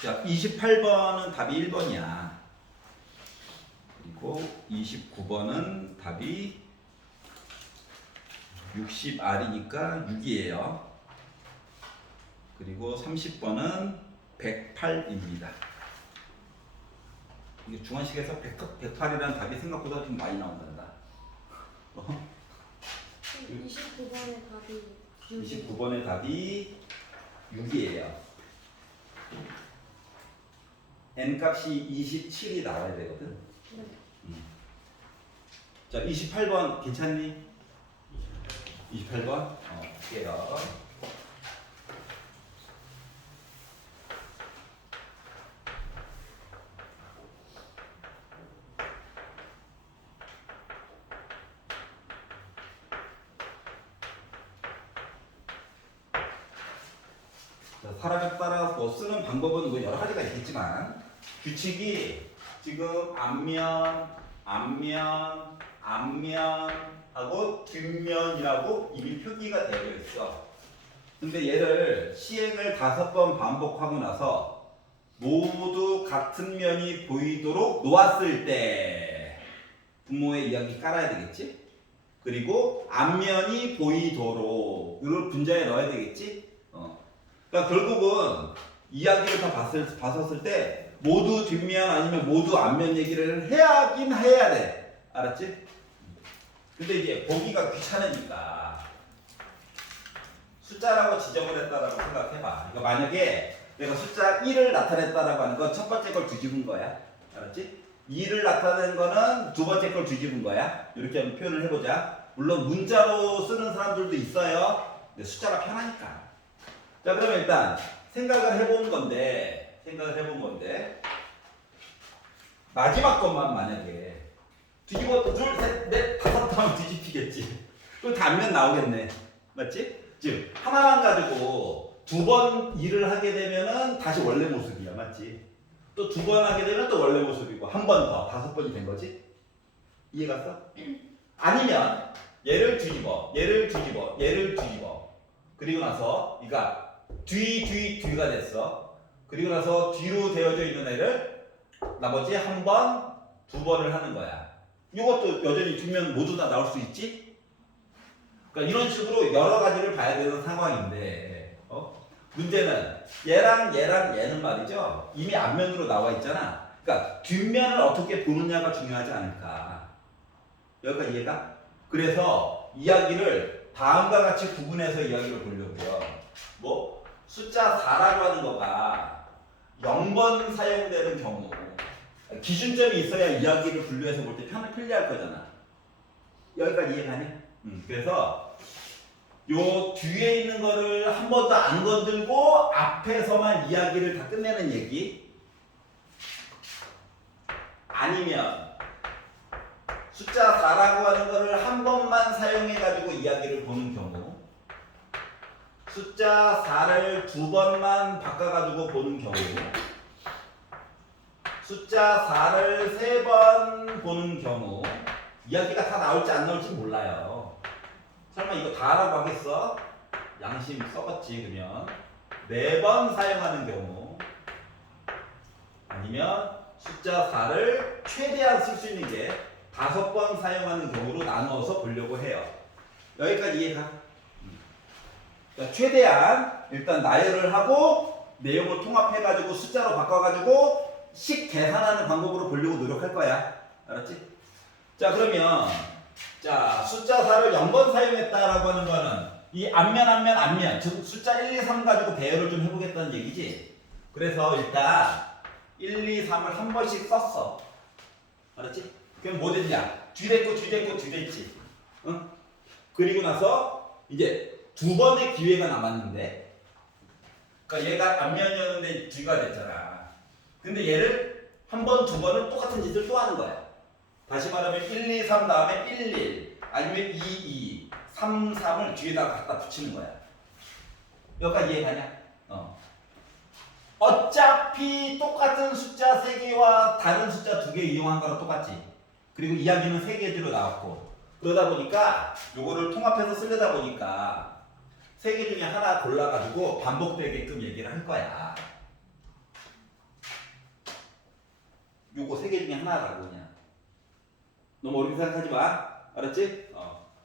자, 28번은 답이 1번이야. 그리고 29번은 답이 60R이니까 6이에요. 그리고 30번은 108입니다. 이게 중원식에서 108이라는 답이 생각보다 좀 많이 나온단다. 29번의 답이 29번의 답이 6이에요. n값이 27이 나와야 되거든. 네. 자, 28번 괜찮니? 28번? 할게요. 자, 사람에 따라서 쓰는 방법은 뭐 여러 가지가 있겠지만 규칙이 지금 앞면, 앞면, 앞면하고 뒷면이라고 이미 표기가 되어 있어. 근데 얘를 시행을 5번 반복하고 나서 모두 같은 면이 보이도록 놓았을 때 분모의 이야기 깔아야 되겠지? 그리고 앞면이 보이도록 이걸 분자에 넣어야 되겠지? 그러니까 결국은 이야기를 다 봤었을 때 모두 뒷면 아니면 모두 앞면 얘기를 해야긴 해야 돼. 알았지? 근데 이제 보기가 귀찮으니까 숫자라고 지정을 했다라고 생각해봐. 그러니까 만약에 내가 숫자 1을 나타냈다라고 하는 건 첫 번째 걸 뒤집은 거야. 알았지? 2를 나타낸 거는 두 번째 걸 뒤집은 거야. 이렇게 한번 표현을 해보자. 물론 문자로 쓰는 사람들도 있어요. 근데 숫자가 편하니까. 자, 그러면 일단 생각을 해본 건데 마지막 것만 만약에 뒤집어 둘, 셋, 넷, 다섯 하면 뒤집히겠지. 그럼 단면 나오겠네. 맞지? 즉 하나만 가지고 두 번 일을 하게 되면은 다시 원래 모습이야. 맞지? 또 두 번 하게 되면 또 원래 모습이고 한 번 더 5번이 된 거지? 이해 갔어? 아니면 얘를 뒤집어 그리고 나서 그러니까 뒤가 됐어. 그리고 나서 뒤로 되어져 있는 애를 나머지 한 번, 두 번을 하는 거야. 이것도 여전히 뒷면 모두 다 나올 수 있지? 그러니까 이런 식으로 여러 가지를 봐야 되는 상황인데 문제는 얘랑 얘는 말이죠. 이미 앞면으로 나와 있잖아. 그러니까 뒷면을 어떻게 보느냐가 중요하지 않을까. 여기까지 이해가? 그래서 이야기를 다음과 같이 구분해서 이야기를 보려고요. 뭐 숫자 4라고 하는 거가 0번 사용되는 경우 기준점이 있어야 이야기를 분류해서 볼 때 편리할 거잖아. 여기까지 이해가냐? 그래서 요 뒤에 있는 거를 한 번도 안 건들고 앞에서만 이야기를 다 끝내는 얘기. 아니면 숫자 4라고 하는 거를 한 번만 사용해 가지고 이야기를 보는 경우. 숫자 4를 두 번만 바꿔가지고 보는 경우, 숫자 4를 세 번 보는 경우, 이야기가 다 나올지 안 나올지 몰라요. 설마 이거 다 하라고 하겠어? 양심 썩었지. 그러면 4번 사용하는 경우, 아니면 숫자 4를 최대한 쓸 수 있는 게 5번 사용하는 경우로 나누어서 보려고 해요. 여기까지 이해가? 그러니까 최대한 일단 나열을 하고 내용을 통합해가지고 숫자로 바꿔가지고 식 계산하는 방법으로 보려고 노력할 거야. 알았지? 자, 그러면 자 숫자 4를 0번 사용했다라고 하는 거는 이 앞면 즉 숫자 1, 2, 3 가지고 배열을 좀 해보겠다는 얘기지. 그래서 일단 1, 2, 3을 한 번씩 썼어. 알았지? 그럼 뭐 됐냐? 뒤됐지. 응? 그리고 나서 이제 두 번의 기회가 남았는데, 그러니까 얘가 앞면이었는데 뒤가 됐잖아. 근데 얘를 한 번, 두 번을 똑같은 짓을 또 하는 거야. 다시 말하면 1, 2, 3 다음에 1, 1 아니면 2, 2, 3, 3을 뒤에다 갖다 붙이는 거야. 여기까지 이해가냐? 어차피 똑같은 숫자 3개와 다른 숫자 2개 이용한 거랑 똑같지. 그리고 이야기는 3개지로 나왔고, 그러다 보니까 요거를 통합해서 쓰려다 보니까 3개 중에 하나 골라가지고 반복되게끔 얘기를 할 거야. 요거 세 개 중에 하나라고 그냥. 너무 어렵게 생각하지 마. 알았지?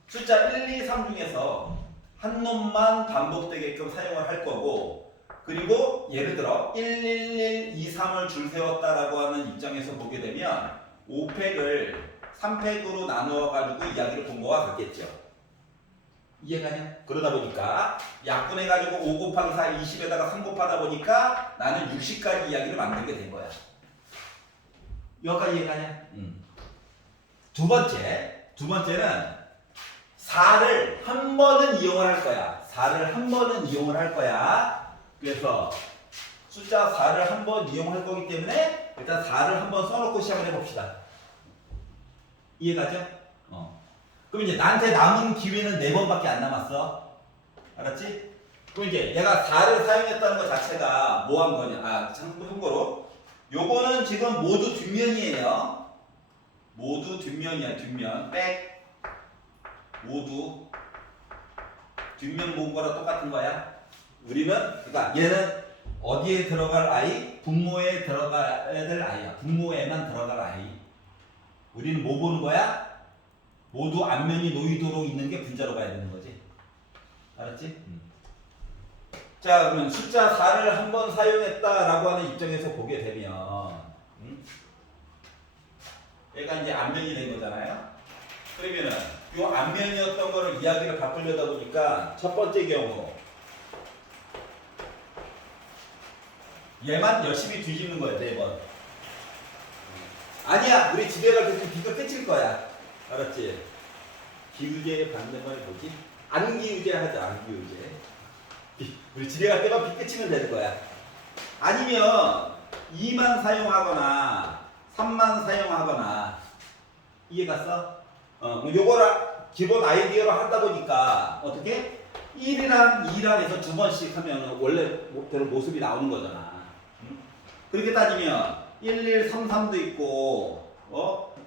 숫자 1, 2, 3 중에서 한 놈만 반복되게끔 사용을 할 거고, 그리고 예를 들어 1, 1, 1, 2, 3을 줄 세웠다라고 하는 입장에서 보게 되면 5팩을 3팩으로 나누어 가지고 이야기를 본 거와 같겠죠. 이해가냐? 그러다 보니까 약분해 가지고 5 곱하기 4 20에다가 3 곱하다 보니까 나는 60까지 이야기를 만들게 된 거야. 여기까지 이해가냐? 두 번째는 4를 한 번은 이용을 할 거야. 4를 한 번은 이용을 할 거야. 그래서 숫자 4를 한 번 이용할 거기 때문에 일단 4를 한번 써놓고 시작을 해봅시다. 이해가죠? 그럼 이제 나한테 남은 기회는 4번밖에 안 남았어. 알았지? 그럼 이제 얘가 4를 사용했다는 것 자체가 뭐 한 거냐? 참고로 요거는 지금 모두 뒷면이에요. 모두 뒷면이야. 뒷면 백 모두 뒷면 모은 거랑 똑같은 거야. 우리는 그러니까 얘는 어디에 들어갈 아이? 분모에 들어가야 될 아이야. 분모에만 들어갈 아이. 우리는 뭐 보는 거야? 모두 앞면이 놓이도록 있는 게 분자로 가야 되는 거지. 알았지? 자, 그러면 숫자 4를 한 번 사용했다라고 하는 입장에서 보게 되면 얘가 이제 앞면이 된 거잖아요. 그러면은 이 앞면이었던 거를 이야기를 바꾸려다 보니까 첫 번째 경우 얘만 열심히 뒤집는 거야. 4번. 아니야, 우리 집에 갈 때 비가 끝일 거야. 알았지? 기우제의 반대말이 뭐지? 안기우제 하자. 안기우제. 우리 집에 갈 때만 비 끝이면 되는 거야. 아니면 2만 사용하거나 3만 사용하거나. 이해 갔어? 요거를 기본 아이디어로 하다 보니까 어떻게? 1이랑 2랑 해서 2번씩 하면 원래대로 모습이 나오는 거잖아. 그렇게 따지면 1, 1, 3, 3도 있고,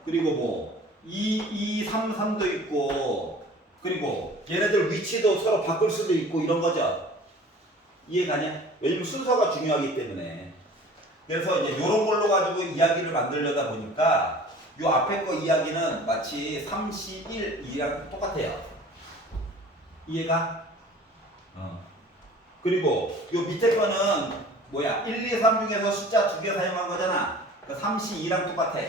그리고 뭐 2, 2, 3, 3도 있고, 그리고 얘네들 위치도 서로 바꿀 수도 있고 이런 거죠. 이해가냐? 왜냐면 순서가 중요하기 때문에. 그래서 이제 요런 걸로 가지고 이야기를 만들려다 보니까 요 앞에 거 이야기는 마치 31, 2랑 똑같아요. 이해가? 그리고 요 밑에 거는 뭐야? 1, 2, 3 중에서 숫자 2개 사용한 거잖아. 그러니까 32랑 똑같아.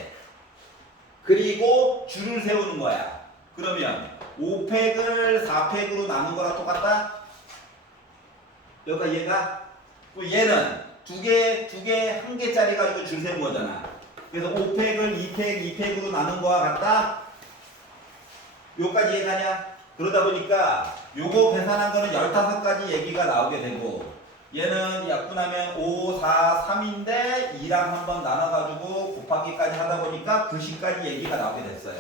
그리고 줄을 세우는 거야. 그러면 5팩을 4팩으로 나눈 거랑 똑같다? 여기가 얘가? 얘는 2개, 1개짜리 가지고 줄 세운 거잖아. 그래서 5팩을 2팩, 2팩으로 나눈 거와 같다? 요까지 이해가냐? 그러다 보니까 요거 계산한 거는 15가지 얘기가 나오게 되고, 얘는 약분하면 5, 4, 3인데 2랑 한번 나눠가지고 곱하기까지 하다 보니까 90까지 얘기가 나오게 됐어요.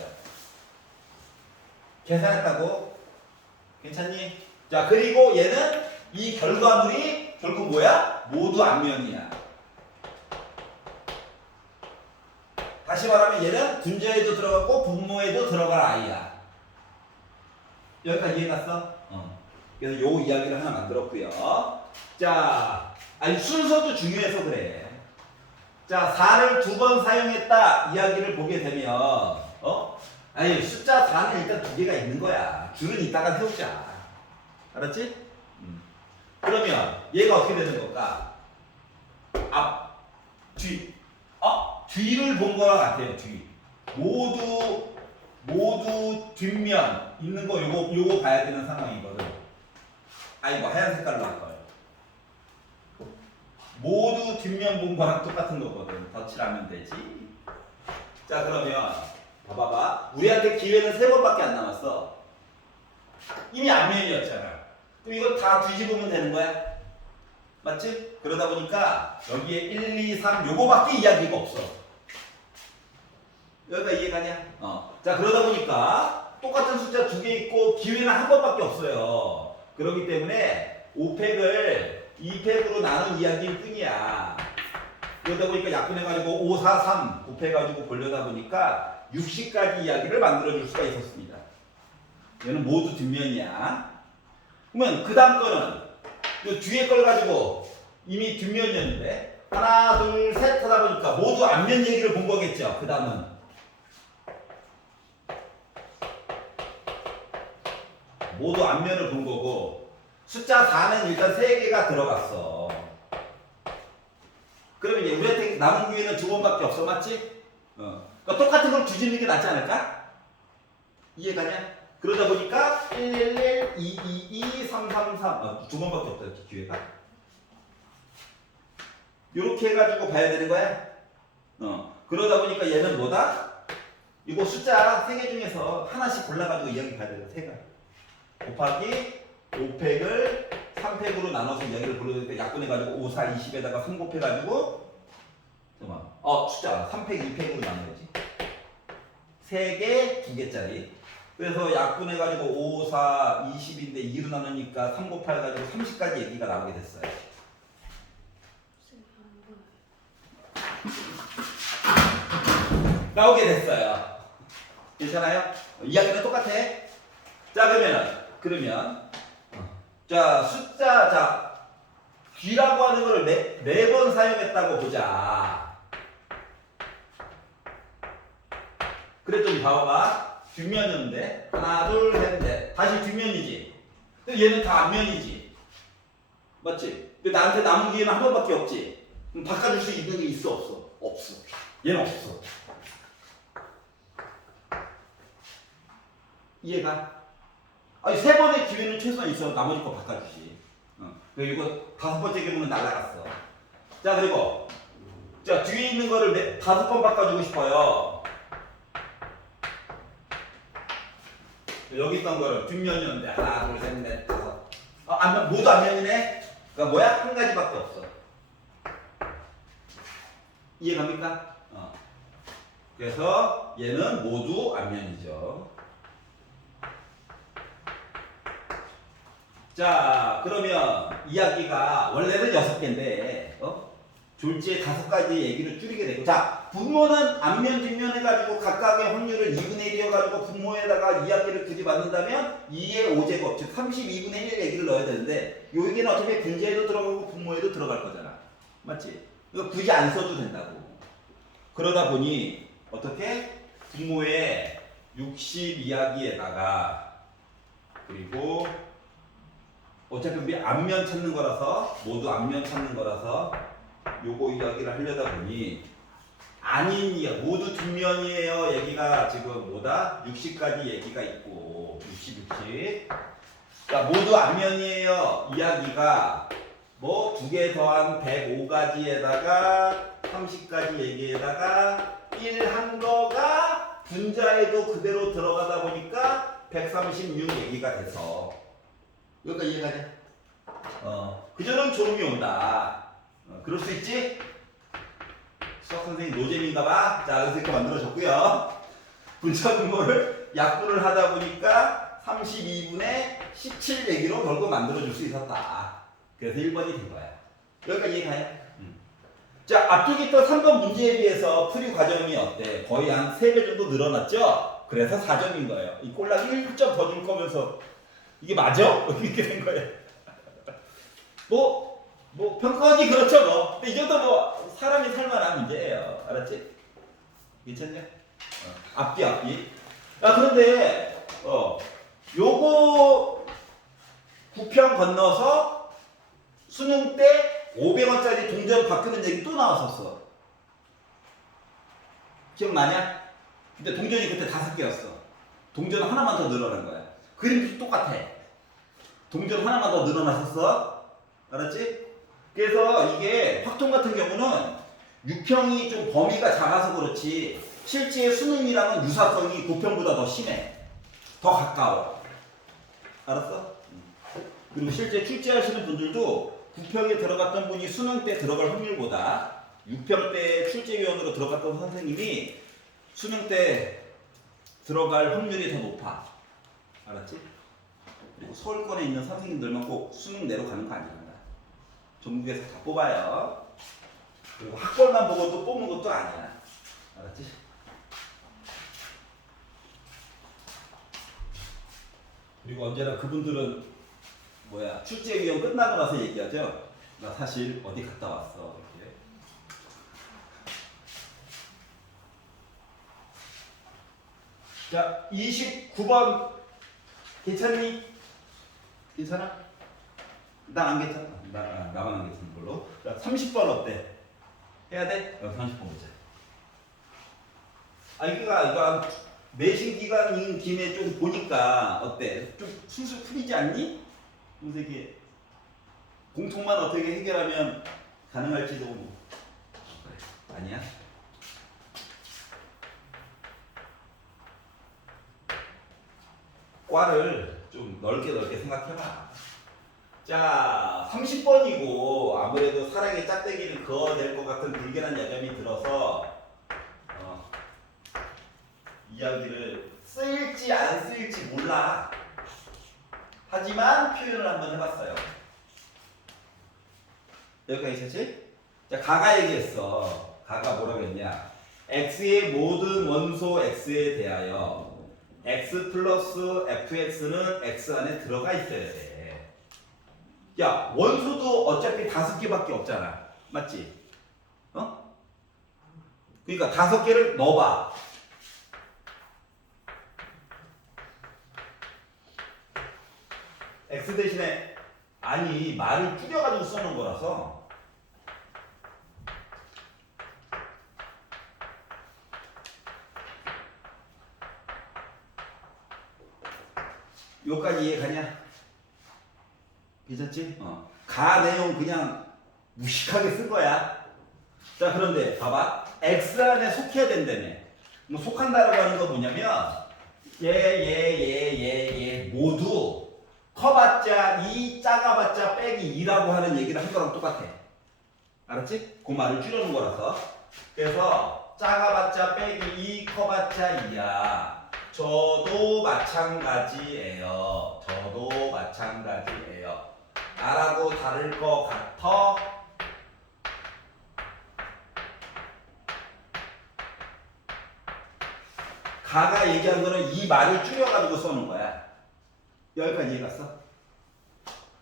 계산했다고? 괜찮니? 자, 그리고 얘는 이 결과물이 결국 뭐야? 모두 앞면이야. 다시 말하면 얘는 분자에도 들어갔고 분모에도 들어갈 아이야. 여기까지 이해갔어? 그래서 요 이야기를 하나 만들었고요. 자, 아니 순서도 중요해서 그래. 자, 4를 2번 사용했다 이야기를 보게 되면 아니 숫자 4는 일단 2개가 있는 거야. 줄은 이따가 세우자. 알았지? 그러면 얘가 어떻게 되는 걸까? 앞, 뒤. 뒤를 본 거랑 같아요. 뒤. 모두 뒷면 있는 거 요거 봐야 되는 상황이거든. 이거 하얀 색깔로 할 거예요. 모두 뒷면 본 거랑 똑같은 거거든. 덧칠하면 되지. 자, 그러면 봐봐. 우리한테 기회는 3번밖에 안 남았어. 이미 앞면이었잖아. 그럼 이거 다 뒤집으면 되는 거야. 맞지? 그러다 보니까 여기에 1, 2, 3 요거밖에 이야기가 없어. 여기가 이해가냐? 자, 그러다 보니까 똑같은 숫자 2개 있고 기회는 한 번밖에 없어요. 그렇기 때문에 5팩을 2팩으로 나눈 이야기일 뿐이야. 그러다 보니까 약분해가지고 5, 4, 3 곱해가지고 보려다 보니까 60까지 이야기를 만들어줄 수가 있었습니다. 얘는 모두 뒷면이야. 그러면 그 다음 거는 이 뒤에 걸 가지고 이미 뒷면이었는데 하나, 둘, 셋 하다 보니까 모두 앞면 얘기를 본 거겠죠. 그 다음은 모두 앞면을 본 거고 숫자 4는 일단 3개가 들어갔어. 그러면 이제 우리한테 남은 기회는 2번밖에 없어. 맞지? 그러니까 똑같은 걸 뒤집는 게 낫지 않을까? 이해가냐? 그러다 보니까 111, 222, 333 2번밖에 없다 기회가. 이렇게 해가지고 봐야 되는 거야. 그러다 보니까 얘는 뭐다? 이거 숫자 3개 중에서 하나씩 골라가지고 이야기 봐야 되는 3개. 곱하기 5팩을 3팩으로 나눠서 이야기를 불러야 약분해가지고 5, 4, 20에다가 3 곱해가지고 잠깐만. 숫자 3팩, 2팩으로 나눠야지. 3개, 2개짜리. 그래서 약분해가지고 5, 4, 20인데 2로 나누니까 3 곱해가지고 30까지 얘기가 나오게 됐어요. 나오게 됐어요. 괜찮아요? 이야기는 똑같아. 자 그러면 자 숫자 귀라고 하는 걸 네 번 사용했다고 보자. 그랬더니 봐봐. 뒷면이었는데 하나 둘 셋 넷 다시 뒷면이지. 근데 얘는 다 앞면이지. 맞지? 근데 나한테 남은 기회는 한 번밖에 없지. 그럼 바꿔줄 수 있는 게 있어 없어? 없어. 얘는 없어. 이해가? 아니 3번의 기회는 최소한 있어. 나머지 거 바꿔주지. 그리고 이거 5번째 경우는 날라갔어. 자 그리고 자 뒤에 있는 거를 5번 바꿔주고 싶어요. 여기 있던 거를 뒷면이었는데 하나 둘 셋 넷 다섯. 앞면 모두 앞면이네. 그러니까 뭐야? 한 가지밖에 없어. 이해갑니까? 그래서 얘는 모두 앞면이죠. 자, 그러면 이야기가 원래는 6개인데, 졸지에 5가지 얘기를 줄이게 되고, 자, 분모는 앞면, 뒷면 해가지고 각각의 확률을 2분의 1 이어가지고 분모에다가 이야기를 굳이 만든다면 2의 5제곱, 즉 32분의 1 얘기를 넣어야 되는데, 요 얘기는 어차피 분제에도 들어가고 분모에도 들어갈 거잖아. 맞지? 이거 굳이 안 써도 된다고. 그러다 보니, 어떻게? 분모에 60 이야기에다가, 그리고 어차피 우리 앞면 찾는 거라서 모두 앞면 찾는 거라서 요거 이야기를 하려다 보니 아닌 이야기 모두 뒷면이에요 얘기가 지금 뭐다? 60까지 얘기가 있고 60. 그러니까 모두 앞면이에요 이야기가 뭐 2개 더한 105가지에다가 30까지 얘기에다가 1 한 거가 분자에도 그대로 들어가다 보니까 136 얘기가 돼서 여기까지 이해가냐? 그저는 졸음이 온다. 그럴 수 있지? 수학 선생님 노잼인가봐. 자, 그래서 이렇게 만들어졌고요. 분자 분모를 약분을 하다 보니까 32분의 17 얘기로 결국 만들어줄 수 있었다. 그래서 1번이 된 거야. 여기까지 이해가요? 자, 앞쪽에 있던 3번 문제에 비해서 풀이 과정이 어때? 거의 한 3배 정도 늘어났죠? 그래서 4점인 거예요. 이 꼴락이 1점 더 줄 거면서 이게 맞아? 이렇게 된 거예요. 뭐 평가하기 그렇죠 뭐. 근데 이 정도 뭐 사람이 살만한 문제예요. 알았지? 괜찮냐? 앞뒤. 그런데 요거 9평 건너서 수능 때 500원짜리 동전 바꾸는 얘기 또 나왔었어. 기억나냐? 근데 동전이 그때 5개였어. 동전 하나만 더 늘어난 거야. 그림도 똑같아. 동전 하나만 더 늘어났었어. 알았지? 그래서 이게 확통 같은 경우는 6평이 좀 범위가 작아서 그렇지 실제 수능이랑은 유사성이 9평보다 더 심해. 더 가까워. 알았어? 그리고 실제 출제하시는 분들도 9평에 들어갔던 분이 수능 때 들어갈 확률보다 6평 때 출제위원으로 들어갔던 선생님이 수능 때 들어갈 확률이 더 높아. 알았지? 그리고 서울권에 있는 선생님들만 꼭 수능 내로 가는 거 아닙니다. 전국에서 다 뽑아요. 그리고 학벌만 보고 또 뽑는 것도 아니야. 알았지? 그리고 언제나 그분들은 출제위원 끝나고 나서 얘기하죠. 나 사실 어디 갔다 왔어. 이렇게. 자, 29번 괜찮니? 괜찮아? 난 안 괜찮아. 나만 안 괜찮은 걸로. 자, 30번 어때? 해야 돼? 30번 보자. 이거 내신 기간인 김에 좀 보니까 어때? 좀 술술 풀리지 않니? 그래서 이게 공통만 어떻게 해결하면 가능할지도 그래. 아니야? 과를 좀 넓게 생각해봐. 자, 30번이고 아무래도 사랑의 짝대기를 그어낼 것 같은 불길한 야감이 들어서 이야기를 쓸지 안 쓸지 몰라. 하지만 표현을 한번 해봤어요. 여기까지 있었지? 자, 가가 얘기했어. 가가 뭐라고 했냐? x의 모든 원소 x에 대하여 x 플러스 fx는 x 안에 들어가 있어야 돼. 야, 원소도 어차피 5개밖에 없잖아. 맞지? 그러니까 5개를 넣어봐. x 대신에 아니 말을 줄여가지고 써놓은 거라서 여기까지 이해가냐? 괜찮지? 가 내용 그냥 무식하게 쓴 거야. 자, 그런데 봐봐. x 안에 속해야 된다며. 뭐 속한다라고 하는 거 뭐냐면 얘 모두 커봤자 2 작아봤자 빼기 2라고 하는 얘기를 한 거랑 똑같아. 알았지? 그 말을 줄여놓은 거라서. 그래서 작아봤자 빼기 2 커봤자 2야. 저도 마찬가지예요. 나라고 다를 것 같아. 가가 얘기한 거는 이 말을 줄여가지고 써놓은 거야. 여기까지 이해갔어?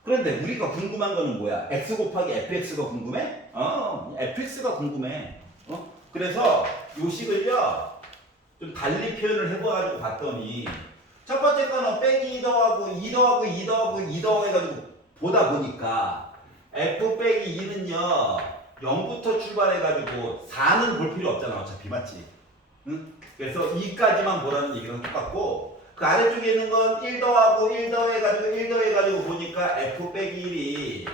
그런데 우리가 궁금한 거는 뭐야? x 곱하기 fx가 궁금해? fx가 궁금해. 그래서 요 식을요 좀 달리 표현을 해봐가지고 봤더니 첫 번째 거는 빼기 2 더하고 2 더하고 2 더하고 2 더하고 해가지고 보다 보니까 f 빼기 2는요 0부터 출발해가지고 4는 볼 필요 없잖아. 어차피 맞지? 응? 그래서 2까지만 보라는 얘기랑 똑같고 그 아래쪽에 있는 건 1 더하고 1 더해가지고 보니까 f 빼기 1이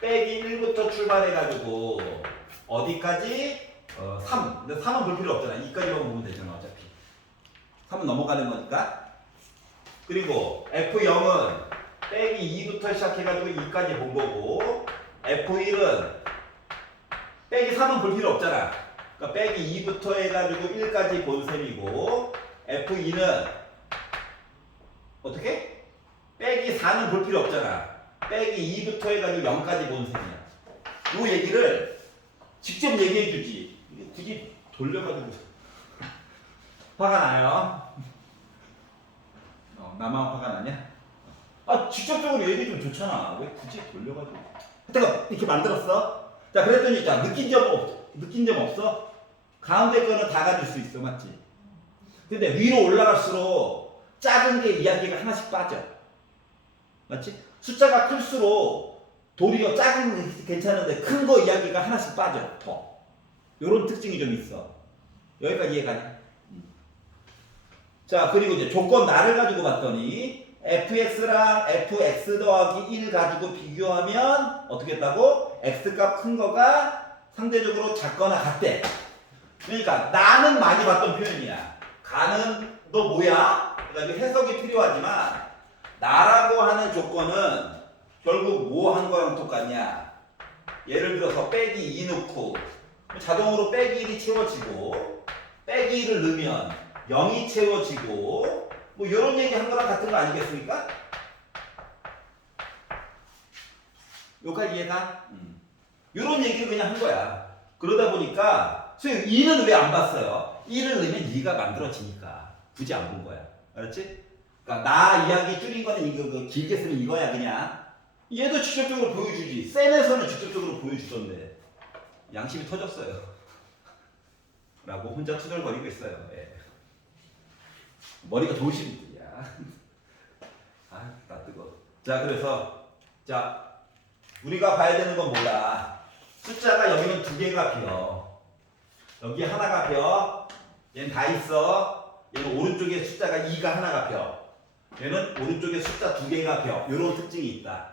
빼기 1부터 출발해가지고 어디까지? 3. 근데 3은 볼 필요 없잖아. 2까지만 보면 되잖아. 어차피 3은 넘어가는 거니까. 그리고 f0은 빼기 2부터 시작해가지고 2까지 본 거고 f1은 빼기 3은 볼 필요 없잖아. 그러니까 빼기 2부터 해가지고 1까지 본 셈이고 f2는 어떻게? 빼기 4는 볼 필요 없잖아. 빼기 2부터 해가지고 0까지 본 셈이야. 요 얘기를 직접 얘기해 주지. 이게 굳이 돌려가지고 화가 나요. 나만 화가 나냐? 직접적으로 얘기해 주면 좋잖아. 왜 굳이 돌려가지고? 하여튼 이렇게 만들었어. 자, 그랬더니 자 느낀 점 없어? 가운데 거는 다 가질 수 있어. 맞지? 근데 위로 올라갈수록 작은 게 이야기가 하나씩 빠져. 맞지? 숫자가 클수록 도리어 작은 게 괜찮은데 큰 거 이야기가 하나씩 빠져. 더. 요런 특징이 좀 있어. 여기까지 이해가냐? 자, 그리고 이제 조건 나를 가지고 봤더니 fx랑 fx 더하기 1 가지고 비교하면 어떻게 했다고? x값 큰 거가 상대적으로 작거나 같대. 그러니까 나는 많이 봤던 표현이야. 가는 너 뭐야? 그러니까 해석이 필요하지만 나라고 하는 조건은 결국 뭐 한 거랑 똑같냐? 예를 들어서 빼기 2 넣고 자동으로 빼기 1이 채워지고 빼기 1을 넣으면 0이 채워지고 뭐 이런 얘기 한 거랑 같은 거 아니겠습니까? 여기까지 이해가? 이런 얘기를 그냥 한 거야. 그러다 보니까 선생님 2는 왜 안 봤어요? 1을 넣으면 2가 만들어지니까 굳이 안 본 거야. 알았지? 그러니까 나 이야기 줄인 거는 이거 길게 쓰면 이거야 그냥. 얘도 직접적으로 보여주지. 쌤에서는 직접적으로 보여주던데 양심이 터졌어요. 라고 혼자 투덜거리고 있어요. 예. 머리가 좋으신 분이야. 아, 나 뜨거. 자, 그래서 자, 우리가 봐야 되는 건 뭐야? 숫자가 여기는 두 개가 비어. 여기 하나가 비어. 얘는 다 있어. 얘는 오른쪽에 숫자가 2가 하나가 비어. 얘는 오른쪽에 숫자 두 개가 비어. 이런 특징이 있다.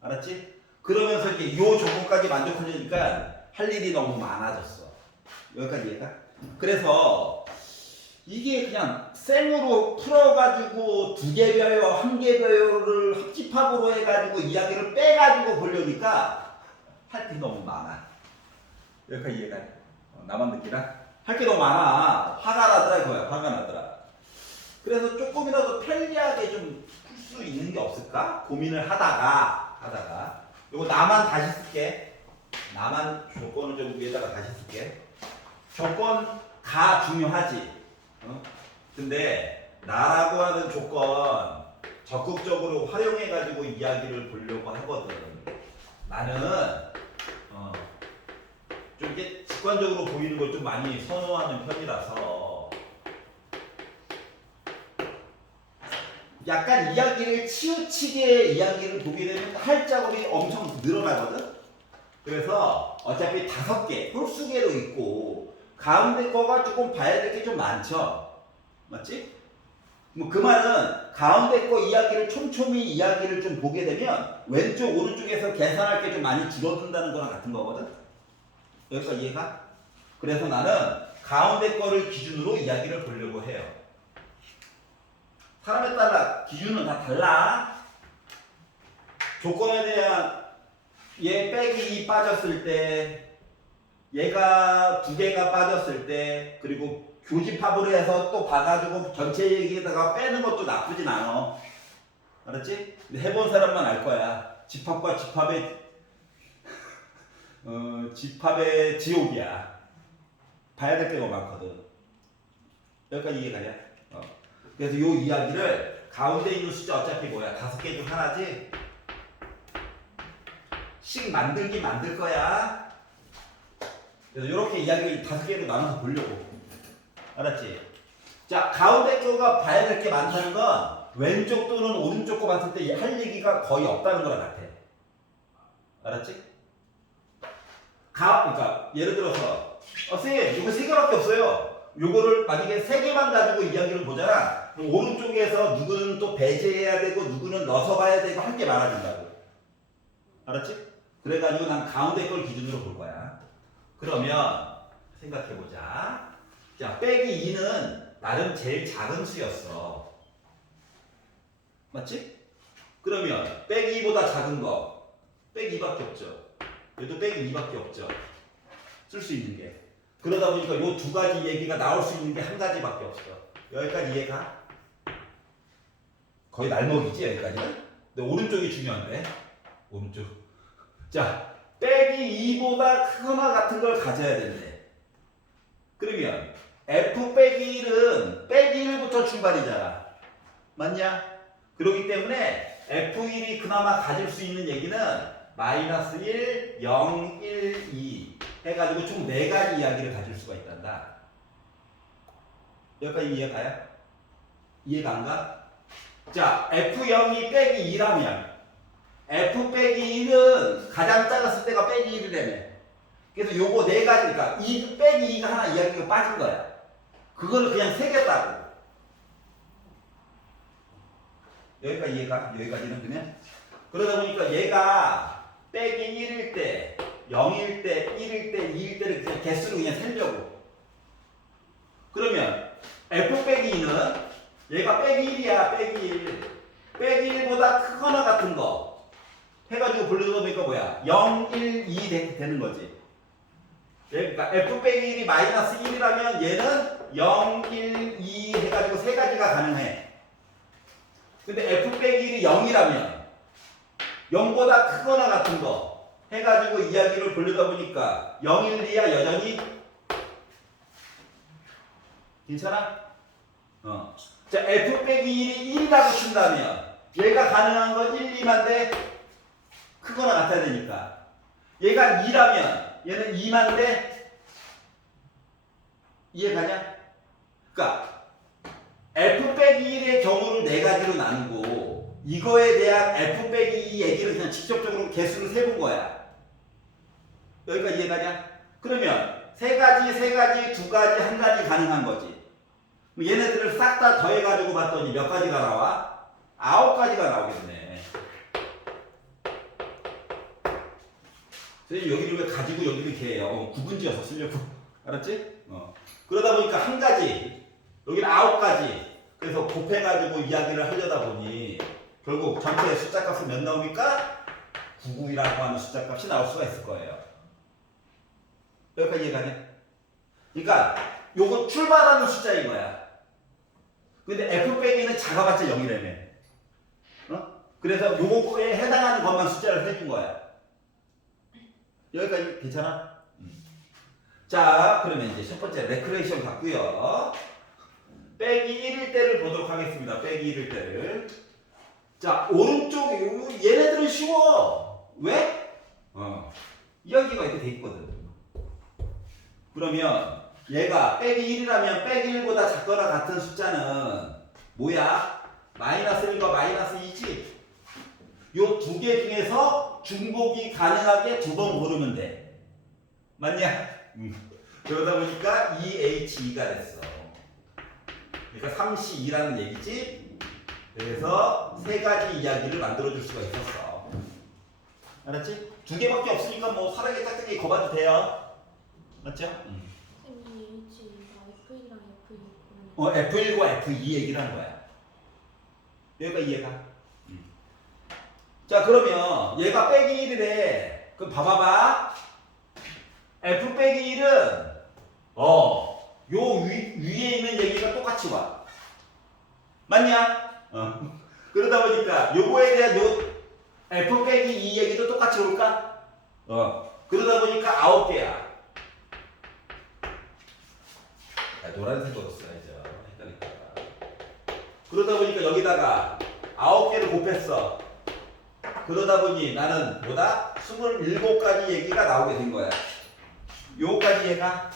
알았지? 그러면서 이제 요 조건까지 만족하려니까 할 일이 너무 많아졌어. 여기까지 이해가? 그래서 이게 그냥 생으로 풀어가지고 두 개 배열, 한 개 배열을 합집합으로 해가지고 이야기를 빼가지고 보려니까 할 게 너무 많아. 여기까지 이해가? 나만 느끼나? 할 게 너무 많아. 화가 나더라 이거야. 화가 나더라. 그래서 조금이라도 편리하게 좀 풀 수 있는 게 없을까? 고민을 하다가 요거 나만 다시 쓸게. 나만 조건을 좀 위에다가 다시 쓸게. 조건 가 중요하지. 근데 나라고 하는 조건 적극적으로 활용해가지고 이야기를 보려고 하거든. 나는 좀 이렇게 직관적으로 보이는 걸 좀 많이 선호하는 편이라서 약간 이야기를 치우치게 이야기를 보게 되면 할 작업이 엄청 늘어나거든. 그래서 어차피 5개, 홀수계로 있고 가운데 거가 조금 봐야 될 게 좀 많죠. 맞지? 뭐 그 말은 가운데 거 이야기를 촘촘히 이야기를 좀 보게 되면 왼쪽 오른쪽에서 계산할 게 좀 많이 줄어든다는 거랑 같은 거거든. 여기까지 이해가? 그래서 나는 가운데 거를 기준으로 이야기를 보려고 해요. 사람에 따라 기준은 다 달라. 조건에 대한 얘 빼기 2 빠졌을 때, 얘가 2개가 빠졌을 때, 그리고 교집합으로 해서 또 봐가지고 전체 얘기에다가 빼는 것도 나쁘진 않아. 알았지? 근데 해본 사람만 알 거야. 집합과 집합의 지옥이야. 봐야 될 게 너무 많거든. 여기까지 이해가냐? 그래서 이 이야기를 가운데 있는 숫자 어차피 뭐야? 5개 중 하나지? 식 만들긴 만들 거야. 그래서 이렇게 이야기를 5개로 나눠서 보려고. 알았지? 자, 가운데 거가 봐야 될 게 많다는 건 왼쪽 또는 오른쪽 거 봤을 때 할 얘기가 거의 없다는 거랑 같아. 알았지? 그러니까 예를 들어서 선생님 이거 3개밖에 없어요. 요거를 만약에 3개만 가지고 이야기를 보잖아. 그럼 오른쪽에서 누구는 또 배제해야 되고 누구는 넣어서 봐야 되고 할 게 많아진다고. 알았지? 그래가지고 난 가운데 걸 기준으로 볼 거야. 그러면 생각해보자. 자, 빼기 2는 나름 제일 작은 수였어. 맞지? 그러면 빼기 2보다 작은 거 빼기 2밖에 없죠. 얘도 빼기 2밖에 없죠. 쓸 수 있는 게. 그러다 보니까 요 두 가지 얘기가 나올 수 있는 게 한 가지밖에 없어. 여기까지 이해가? 거의 날먹이지 여기까지는? 근데 오른쪽이 중요한데. 오른쪽. 자, 빼기 2보다 크거나 같은 걸 가져야 된대. 그러면 f 빼기 1은 빼기 1부터 출발이잖아. 맞냐? 그렇기 때문에 f1이 그나마 가질 수 있는 얘기는 마이너스 1, 0, 1, 2 해가지고 총 4가지 이야기를 가질 수가 있단다. 여기까지 이해가요? 이해가 안 가? 자, f0이 빼기 2라면 f 빼기 1은 가장 작았을 때가 빼기 1이라며. 그래서 요거 4가지, 그러니까 2, 빼기 2가 하나 이야기가 빠진 거야. 그거를 그냥 새겼다고. 여기까지 이해가? 여기까지는 그냥? 그러다 보니까 얘가 빼기 1일 때, 0일 때, 1일 때, 2일 때를 그냥 개수를 그냥 세려고. 그러면 f 빼기 2는 얘가 빼기 1이야. 빼기 1. 빼기 1보다 크거나 같은 거 해가지고 불러다 보니까 뭐야? 0, 1, 2 되는 거지. 그러니까 f 빼기 1이 마이너스 1이라면 얘는 0, 1, 2 해가지고 3가지가 가능해. 근데 f 빼기 1이 0이라면 0보다 크거나 같은 거 해가지고 이야기를 보려다 보니까 0, 1, 2야 여전히 괜찮아? 자, f 빼기 1이 1이라고 친다면 얘가 가능한 건 1, 2만데 크거나 같아야 되니까 얘가 2라면 얘는 2만데 이해가냐? 그러니까 f 빼기 1의 경우를 네 가지로 나누고 이거에 대한 f 빼기 2 얘기를 그냥 직접적으로 개수를 세본 거야. 여기까지 이해가냐? 그러면 세 가지, 두 가지, 한 가지 가능한 거지. 얘네들을 싹 다 더해가지고 봤더니 몇 가지가 나와? 9가지가 나오겠네. 선생님 여기를 왜 가지고 여기를 이렇게 해요? 구분지어서 쓰려고. 알았지? 그러다 보니까 한 가지, 여기는 9가지. 그래서 곱해가지고 이야기를 하려다 보니 결국 전체 숫자 값은 몇 나옵니까? 99이라고 하는 숫자 값이 나올 수가 있을 거예요. 여기까지 이해가냐? 그러니까 요거 출발하는 숫자인 거야. 근데 f 빼기는 작아봤자 0이라며. 그래서 요거에 해당하는 것만 숫자를 해준 거야. 여기까지 괜찮아? 자, 그러면 이제 첫 번째 레크레이션 같고요. 빼기 1일 때를 보도록 하겠습니다. 빼기 1일 때를. 자, 오른쪽 얘네들은 쉬워. 왜? 여기가 이렇게 돼 있거든. 그러면 얘가 빼기 1이라면 빼기 1보다 작거나 같은 숫자는 뭐야? 마이너스 1과 마이너스 2지? 요 두 개 중에서 중복이 가능하게 두 번 고르면 돼. 맞냐? 그러다 보니까 2H2가 됐어. 그러니까 3C2라는 얘기지? 그래서 세 가지 이야기를 만들어줄 수가 있었어. 알았지? 두 개밖에 없으니까 뭐 사랑의 짝짝이 거봐도 돼요. 맞죠? 선생님 H가 F1이랑 F2 F1과 F2 얘기를 하는 거야. 여기가 이해가? 자, 그러면 얘가 빼기 1이래. 그럼 봐봐봐. F 빼기 1은 요 위에 있는 얘기가 똑같이 와. 맞냐? 그러다 보니까 요거에 대한 요 F 빼기 2 얘기도 똑같이 올까? 그러다 보니까 9개야. 노란색으로 써야죠. 헷갈릴까. 그러다 보니까 여기다가 9개를 곱했어. 그러다 보니 나는 뭐다? 27가지 얘기가 나오게 된 거야. 요까지 얘가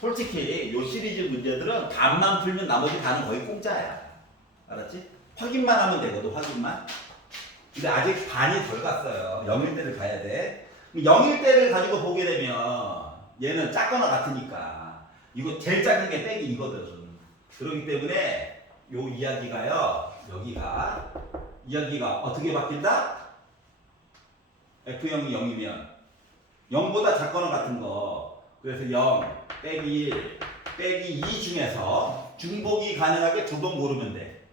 솔직히 요 시리즈 문제들은 반만 풀면 나머지 반은 거의 공짜야. 알았지? 확인만 하면 되거든, 확인만. 근데 아직 반이 덜 갔어요. 0일 때를 가야 돼. 0일 때를 가지고 보게 되면 얘는 작거나 같으니까 이거 제일 작은 게 빼기 2거든. 그렇기 때문에 요 이야기가요. 이야기가 어떻게 바뀐다? F0이 0이면 0보다 작거나 같은 거. 그래서 0, 빼기 1, 빼기 2 중에서 중복이 가능하게 두 번 고르면 돼.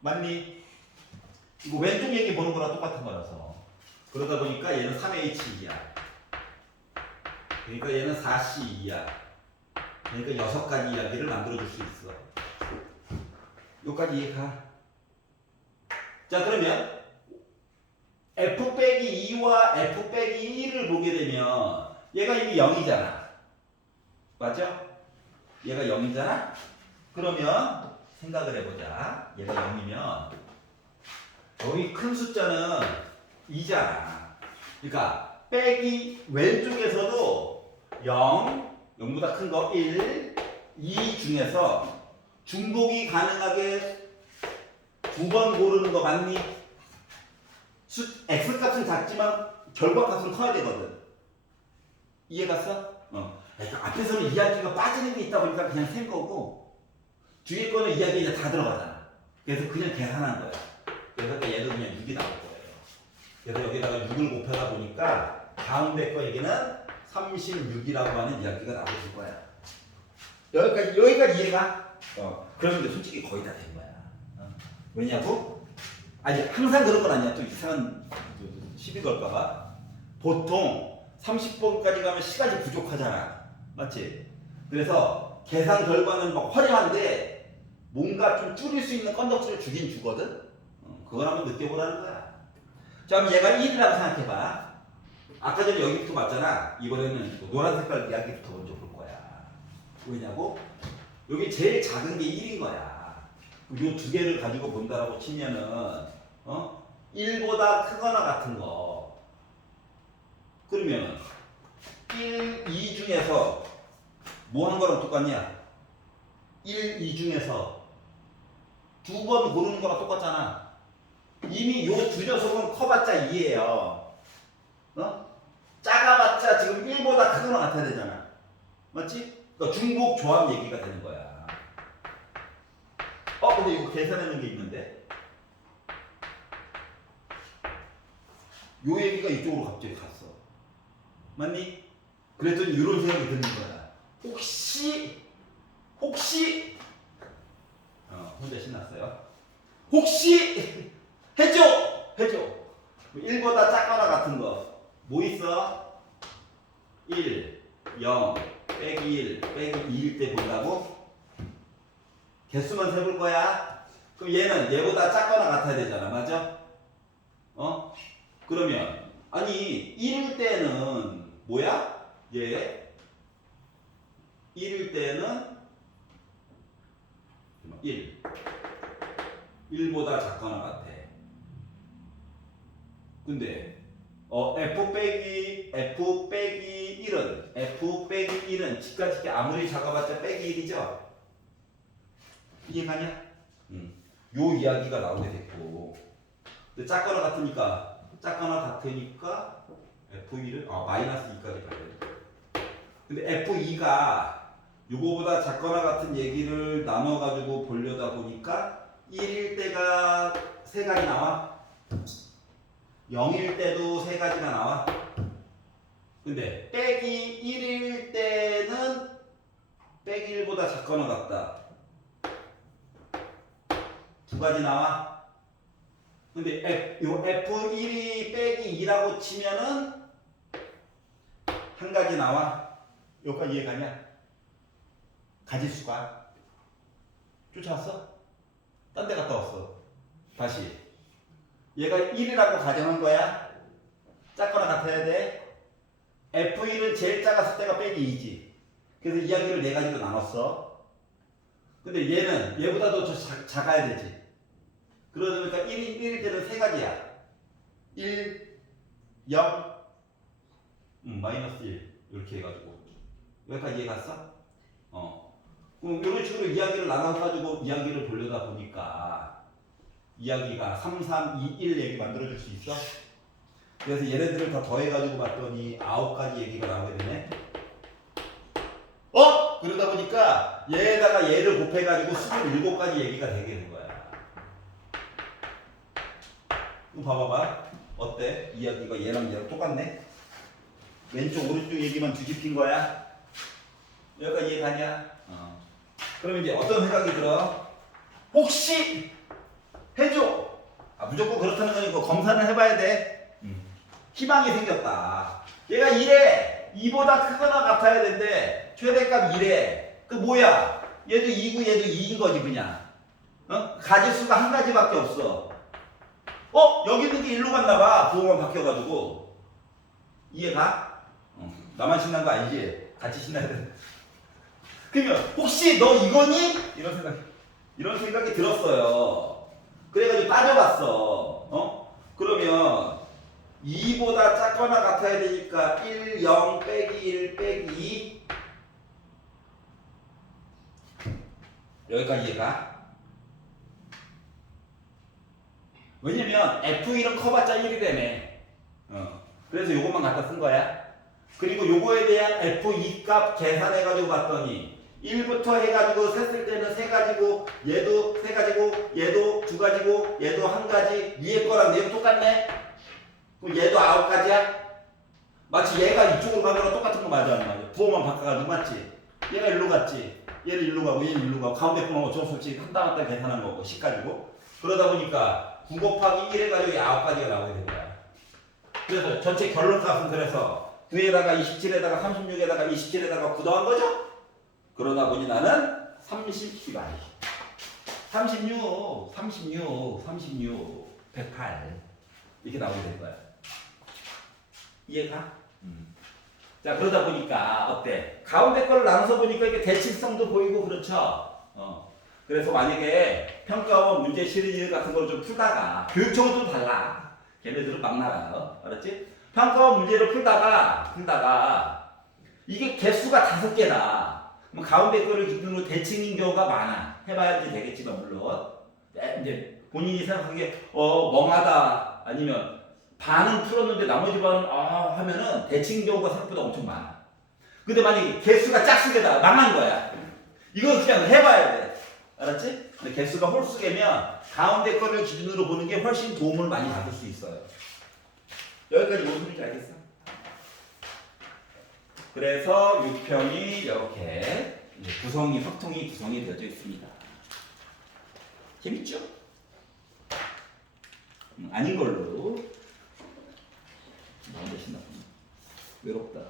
맞니? 이거 왼쪽 얘기 보는 거랑 똑같은 거라서. 그러다 보니까 얘는 3H2야. 그러니까 얘는 4C2야. 그러니까 6가지 이야기를 만들어줄 수 있어. 여기까지 이해가? 자, 그러면 F 빼기 2와 F 빼기 1을 보게 되면 얘가 이미 0이잖아. 맞죠? 얘가 0이잖아? 그러면 생각을 해보자. 얘가 0이면 여기 큰 숫자는 2잖아. 그러니까 빼기 왼쪽에서도 0, 0보다 큰 거 1, 2 중에서 중복이 가능하게 두 번 고르는 거 맞니? X값은 작지만 결과값은 커야 되거든. 이해갔어? 그러니까 앞에서는 이야기가 빠지는 게 있다 보니까 그냥 센 거고 뒤에 거는 이야기 이제 다 들어가잖아. 그래서 그냥 계산한 거야. 그래서 얘도 그냥 6이 나올 거예요. 그래서 여기다가 6을 곱하다 보니까 가운데 거 얘기는 36이라고 하는 이야기가 나오실 거야. 여기까지 이해가? 그러면 이제 솔직히 거의 다 된 거야. 왜냐고? 아니 항상 그런 건 아니야. 또 이상한 시비 걸까봐. 보통 30번까지 가면 시간이 부족하잖아. 맞지? 그래서 계산 결과는 막 화려한데 뭔가 좀 줄일 수 있는 건덕지를 주긴 주거든. 그걸 한번 느껴보라는 거야. 자, 그럼 얘가 1이라고 생각해봐. 아까 전에 여기부터 봤잖아. 이번에는 노란 색깔 이야기부터 먼저 볼 거야. 왜냐고? 여기 제일 작은 게 1인 거야. 요 두 개를 가지고 본다라고 치면은 1보다 크거나 같은 거. 그러면 1, 2 중에서 뭐 한 거랑 똑같냐? 1, 2 중에서 두 번 고르는 거랑 똑같잖아. 이미 요 두 녀석은 커봤자 2예요. 어? 작아봤자 지금 1보다 크거나 같아야 되잖아. 맞지? 그러니까 중복 조합 얘기가 되는 거야. 근데 이거 계산하는 게 있는데 요 얘기가 이쪽으로 갑자기 갔어. 맞니? 그랬더니 이런 생각이 드는 거야. 혹시 혼자 신났어요. 혹시 해줘 1보다 작거나 같은 거 뭐 있어? 1, 0, 빼기 1, 빼기 2일 때 본다고? 개수만 세볼 거야. 그럼 얘는 얘보다 작거나 같아야 되잖아. 맞아? 그러면 아니 1일 때는 뭐야? 얘 1일 때는 1보다 작거나 같아. 근데 F 빼기 1은 집까지 아무리 작아봤자 빼기 1이죠? 이해가냐? 요 이야기가 나오게 됐고, 근데 작거나 같으니까 F1은 마이너스 2까지 가야 돼. 근데 F2가 요거보다 작거나 같은 얘기를 나눠가지고 보려다 보니까 1일 때가 세 가지 나와. 0일 때도 세 가지가 나와. 근데 빼기 1일 때는 빼기 1보다 작거나 같다. 두 가지 나와. 근데 요 F1이 빼기 2라고 치면은 한 가지 나와. 여기까지 이해가냐? 가지수가 쫓아왔어? 딴 데 갔다 왔어. 다시 얘가 1이라고 가정한 거야. 작거나 같아야 돼. F1은 제일 작았을 때가 빼기 2지. 그래서 이야기를 네 가지로 나눴어. 근데 얘는 얘보다 더 작아야 되지. 그러다 보니까 1일 때는 세 가지야. 1, 0, 마이너스 1 이렇게 해가지고 여기까지 이해 갔어? 그럼 이런 식으로 이야기를 나눠가지고 이야기를 보려다 보니까 이야기가 3, 3, 2, 1 얘기 만들어줄 수 있어? 그래서 얘네들을 다 더해가지고 봤더니 9가지 얘기가 나오게 되네. 그러다 보니까 얘에다가 얘를 곱해가지고 27가지 얘기가 되게 된 거야. 이거 봐봐봐. 어때? 이야기가 얘랑 똑같네? 왼쪽 오른쪽 얘기만 뒤집힌 거야? 여기까지 이해가냐? 그럼 이제 어떤 생각이 들어? 혹시 해줘! 무조건 그렇다는 거니까 검사는 해봐야 돼. 희망이 생겼다. 얘가 1에 2보다 크거나 같아야 되는데 최대값 1에 그 뭐야? 얘도 2고 얘도 2인 거지 그냥. 가지수가 한 가지밖에 없어. 여기 있는 게 일로 갔나 봐. 부호만 바뀌어가지고. 이해가? 나만 신난 거 아니지? 같이 신나야 돼. 그러면 혹시 너 이거니? 이런 생각이 들었어요. 그래가지고 따져봤어. 그러면 2보다 작거나 같아야 되니까 1, 0, 빼기 1, 빼기 2 여기까지 이해가? 왜냐면 F1은 커봤자 1이라며. 그래서 요것만 갖다 쓴 거야. 그리고 요거에 대한 F2 값 계산해가지고 봤더니 1부터 해가지고 셌을 때는 세 가지고 얘도 세 가지고 얘도 두 가지고 얘도 한 가지 위에 거랑 내용 똑같네. 그럼 얘도 9가지야. 마치 얘가 이쪽으로 가는 거랑 똑같은 거 맞아 안 맞아? 부호만 바꿔가지고 맞지? 얘가 일로 갔지. 얘는 일로 가고 얘는 일로 가고 가운데 거는 어쩔 수 없이 한 단 한 단 계산한 거고 10 가지고. 그러다 보니까 9 곱하기 1 해가지고 9가지가 나오게 된 거야. 그래서 전체 결론값은 그래서 9에다가 27에다가 36에다가 27에다가 9 더한 거죠? 그러다 보니 나는 36, 108 이렇게 나오게 된 거야. 이해가? 자 그러다 보니까 어때? 가운데 걸 나눠서 보니까 이게 대칭성도 보이고 그렇죠? 그래서 만약에 평가원 문제 시리즈 같은 걸 좀 풀다가 교육청은 좀 달라. 걔네들은 막 나가요. 알았지? 평가원 문제를 풀다가 이게 개수가 5개다. 그럼 가운데 거를 기준으로 대칭인 경우가 많아. 해봐야지 되겠지만 물론. 이제 본인이 생각하기에 멍하다 아니면 반은 풀었는데 나머지 반은 하면은 대칭 경우가 생각보다 엄청 많아. 근데 만약에 개수가 짝수개다 망한 거야. 이건 그냥 해봐야 돼. 알았지? 근데 개수가 홀수개면 가운데 거를 기준으로 보는 게 훨씬 도움을 많이 받을 수 있어요. 여기까지 무슨 소리인지 알겠어? 그래서 6평이 이렇게 구성이 확통이 구성이 되어져 있습니다. 재밌죠? 아닌 걸로. 너무 신나. 외롭다.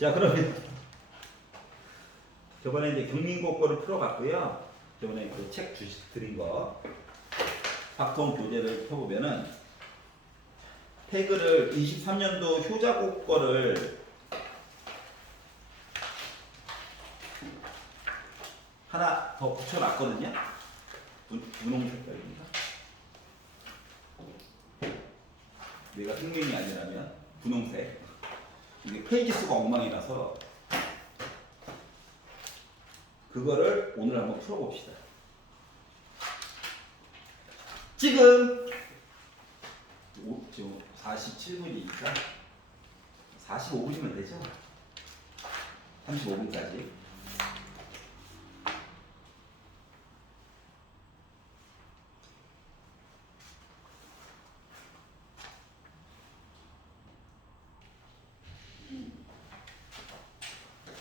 자, 그러면 저번에 이제 경민고 거를 풀어봤고요. 저번에 그 책 드린 거 확통 교재를 펴보면은 태그를 23년도 효자고 거를 하나 더 붙여놨거든요. 분홍 색깔입니다. 내가 생명이 아니라면 분홍색. 이게 페이지 수가 엉망이라서 그거를 오늘 한번 풀어봅시다. 지금 47분이니까 45분이면 되죠? 35분까지.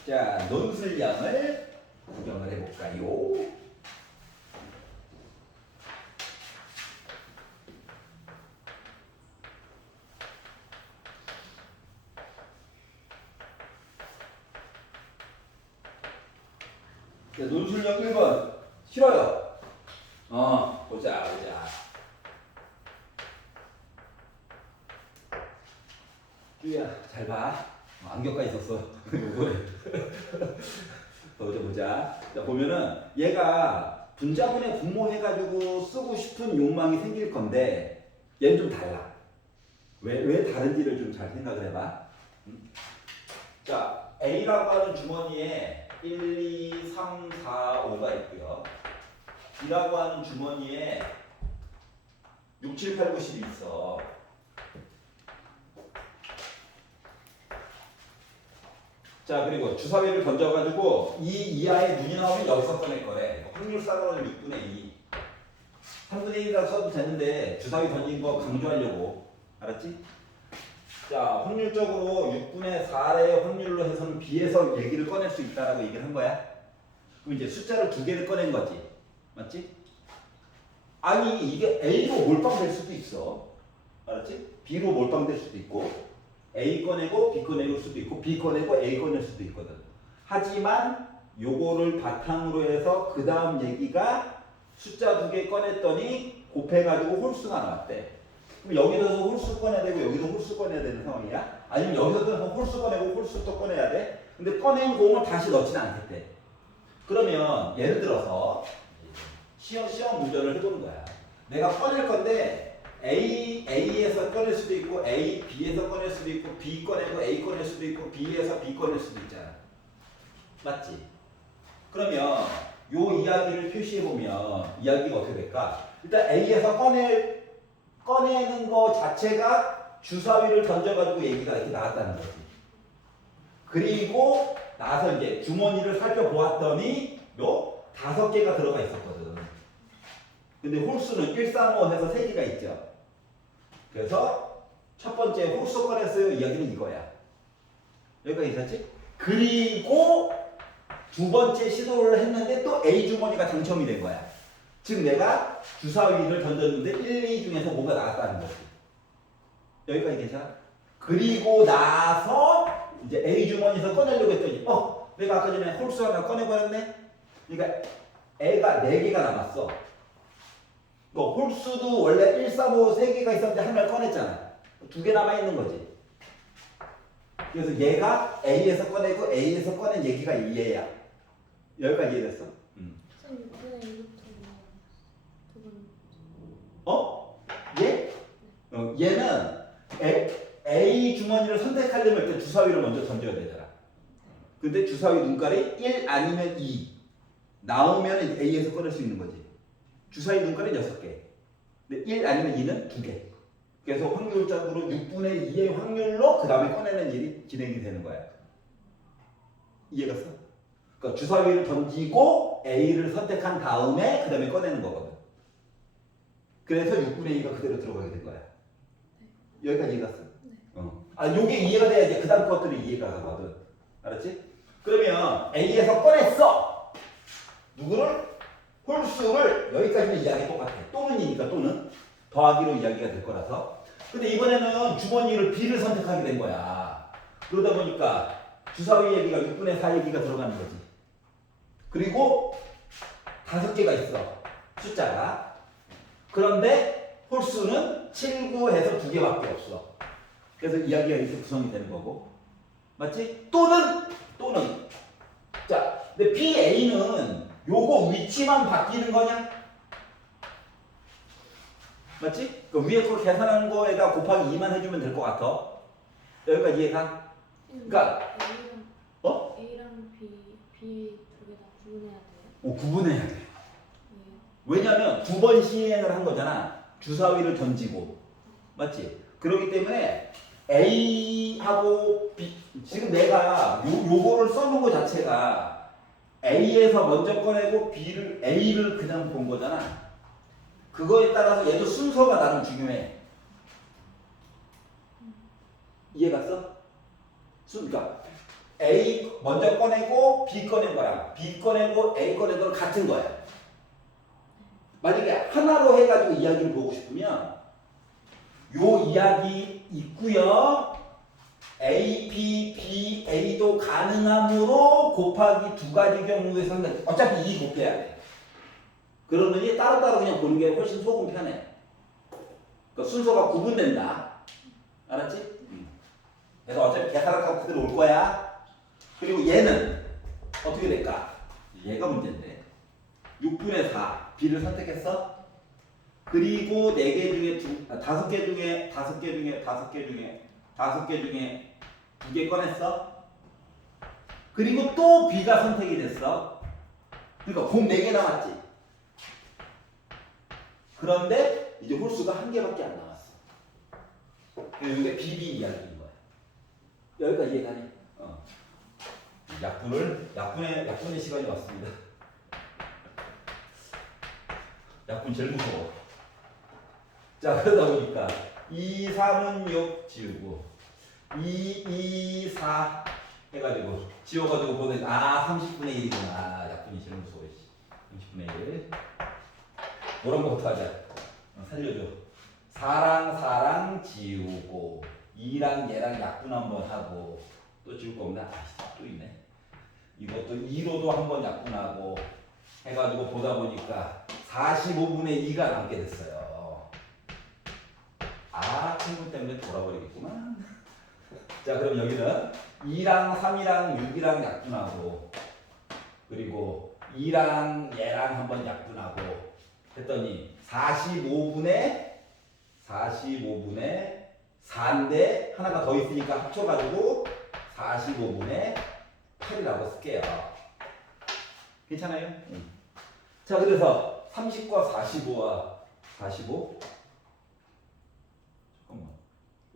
자, 논술량을 구경을 해볼까요? 자, 논술량 1번 싫어요. 보자. 쭈야, 잘 봐. 안경가 있었어. 보자. 자, 보면은 얘가 분자분해 분모해가지고 쓰고 싶은 욕망이 생길 건데 얘는 좀 달라. 왜 다른지를 좀 잘 생각을 해봐. 자, A라고 하는 주머니에 1, 2, 3, 4, 5가 있고요. B라고 하는 주머니에 6, 7, 8, 9, 10이 있어. 자, 그리고 주사위를 던져가지고 이 이하의 눈이 나오면 여기서 꺼낼 거래. 확률상으로는 6분의 2. 3분의 1이라 써도 되는데 주사위 던진 거 강조하려고. 알았지? 자, 확률적으로 6분의 4의 확률로 해서는 B에서 얘기를 꺼낼 수 있다라고 얘기를 한 거야. 그럼 이제 숫자를 두 개를 꺼낸 거지. 맞지? 아니, 이게 A로 몰빵될 수도 있어. 알았지? B로 몰빵될 수도 있고. A 꺼내고 B 꺼낼 수도 있고 B 꺼내고 A 꺼낼 수도 있거든. 하지만 요거를 바탕으로 해서 그 다음 얘기가 숫자 두 개 꺼냈더니 곱해가지고 홀수가 나왔대. 그럼 여기서도 홀수 꺼내야 되고 여기도 홀수 꺼내야 되는 상황이야? 아니면 여기서도 홀수 꺼내고 홀수 또 꺼내야 돼? 근데 꺼낸 공을 다시 넣지는 않겠대. 그러면 예를 들어서 시험 문제를 해보는 거야. 내가 꺼낼 건데 A에서 꺼낼 수도 있고 A, B에서 꺼낼 수도 있고 B 꺼내고 A 꺼낼 수도 있고 B에서 B 꺼낼 수도 있잖아. 맞지? 그러면 요 이야기를 표시해보면 이야기가 어떻게 될까? 일단 A에서 꺼내는 거 자체가 주사위를 던져가지고 얘기가 이렇게 나왔다는 거지. 그리고 나서 이제 주머니를 살펴보았더니 요 5개가 들어가 있었거든. 근데 홀수는 1, 3, 5 해서 3개가 있죠. 그래서 첫 번째 홀수 꺼냈어요 이야기는 이거야. 여기까지 있었지? 그리고 두 번째 시도를 했는데 또 A 주머니가 당첨이 된 거야. 즉 내가 주사위를 던졌는데 1, 2 중에서 뭐가 나왔다는 거지. 여기까지 괜찮아? 그리고 나서 이제 A 주머니에서 꺼내려고 했더니 내가 아까 전에 홀수 하나 꺼내버렸네? 그러니까 애가 4개가 남았어. 홀수도 원래 1, 3, 5, 3개가 있었는데 하나를 꺼냈잖아. 2개 남아있는 거지. 그래서 얘가 A에서 꺼내고 A에서 꺼낸 얘기가 얘야. 여기까지 이해됐어? 선 6분의 1부터 두 번. 얘? 얘는 A 주머니를 선택하려면 일단 주사위를 먼저 던져야 되잖아. 근데 주사위 눈깔이 1 아니면 2 나오면 A에서 꺼낼 수 있는 거지. 주사위 눈깔이 6개. 근데 1 아니면 2는 2개. 그래서 확률적으로 6분의 2의 확률로 그 다음에 꺼내는 일이 진행이 되는 거야. 이해갔어? 그러니까 주사위를 던지고 A를 선택한 다음에 그 다음에 꺼내는 거거든. 그래서 6분의 2가 그대로 들어가게 된 거야. 여기까지 이해갔어? 아, 요게 이해가 돼야지 그 다음 것들이 이해가 가거든. 알았지? 그러면 A에서 꺼냈어. 누구를? 홀수를 여기까지는 이야기 똑같아. 또는이니까 또는 더하기로 이야기가 될 거라서. 근데 이번에는 주머니를 B를 선택하게 된 거야. 그러다 보니까 주사위 얘기가 6분의 4 얘기가 들어가는 거지. 그리고 5개가 있어. 숫자가. 그런데 홀수는 7, 9 해서 2개밖에 없어. 그래서 이야기가 이렇게 구성이 되는 거고. 맞지? 또는 자, 근데 BA는 요거 위치만 바뀌는 거냐? 맞지? 그 위에 거 계산하는 거에다 곱하기 2만 해주면 될 것 같아. 여기까지 이해가? 그러니까 A랑 B 두 개 다 구분해야 돼요? 구분해야 돼. 네. 왜냐면 두 번 시행을 한 거잖아. 주사위를 던지고. 맞지? 그렇기 때문에 A하고 B, 지금 내가 요거를 써놓은 거 자체가 A에서 먼저 꺼내고 A를 그냥 본 거잖아. 그거에 따라서 얘도 순서가 나름 중요해. 이해갔어? 그러니까 A 먼저 꺼내고 B 꺼낸 거랑 B 꺼내고 A 꺼낸 거랑 같은 거야. 만약에 하나로 해가지고 이야기를 보고 싶으면 요 이야기 있고요. A, B, B, A도 가능하므로 곱하기 두 가지 경우에서는 어차피 2 곱해야 돼. 그러느니 따로따로 그냥 보는 게 훨씬 속은 편해. 그러니까 순서가 구분된다. 알았지? 그래서 어차피 계산하고 그대로 올 거야. 그리고 얘는 어떻게 될까? 얘가 문제인데 6분의 4 B를 선택했어? 그리고 4개 중에 5개 중에 2개 꺼냈어? 그리고 또 B가 선택이 됐어. 그러니까 공 4개 남았지. 그런데 이제 홀수가 1개밖에 안 남았어. 이게 BB 이야기인 거야. 여기까지 이해가니? 약분의 시간이 왔습니다. 약분 제일 무서워. 자, 그러다 보니까 2, 3은 6 지우고 2, 2, 4 해가지고 지워가지고 보내. 30분의 1이구나. 약분이 제일 무서워. 30분의 1. 노란 거부터 하자. 살려줘. 4랑 지우고 2랑 얘랑 약분 한번 하고 또 지울 거 없나? 또 있네. 이것도 2로도 한번 약분하고 해가지고 보다 보니까 45분의 2가 남게 됐어요. 친구 때문에 돌아버리겠구만. 자, 그럼 여기는 2랑 3이랑 6이랑 약분하고 그리고 2랑 얘랑 한번 약분하고 했더니 45분의 4인데 하나가 더 있으니까 합쳐가지고 45분의 8이라고 쓸게요. 괜찮아요? 응. 자, 그래서 30과 45와 45 잠깐만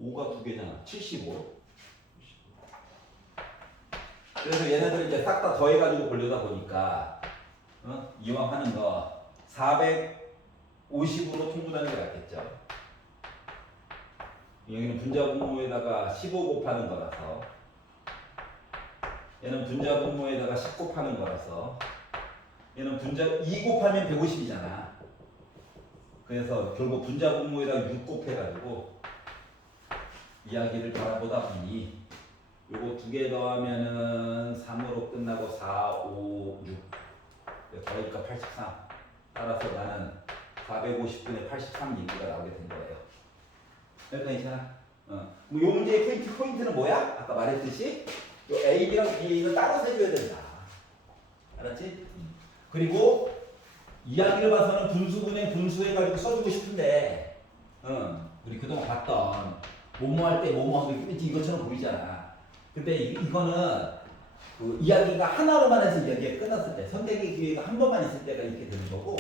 5가 2개잖아. 75. 그래서 얘네들 이제 싹 다 더해가지고 보려다 보니까 이왕 하는 거 450으로 통분하는 게 낫겠죠. 여기는 분자분모에다가 15 곱하는 거라서 얘는 분자분모에다가 10 곱하는 거라서 얘는 분자 2 곱하면 150이잖아. 그래서 결국 분자분모에다가 6 곱해가지고 이야기를 바라보다 보니 요거 2개 더하면은 3으로 끝나고 4, 5, 6 더하니까 83. 따라서 나는 450분의 83 얘기가 나오게 된 거예요. 여기까지 괜찮아? 요 문제의 포인트는 뭐야? 아까 말했듯이 요 A, B랑 B는 따로 세줘야 된다. 알았지? 그리고 이야기를 봐서는 분수분해 분수해가지고 써주고 싶은데 우리 그동안 봤던 뭐뭐 할 때 뭐뭐 하고 이것처럼 보이잖아. 근데 이거는 그 이야기가 하나로만 해서 이야기가 끝났을 때, 선택의 기회가 한 번만 있을 때가 이렇게 되는 거고,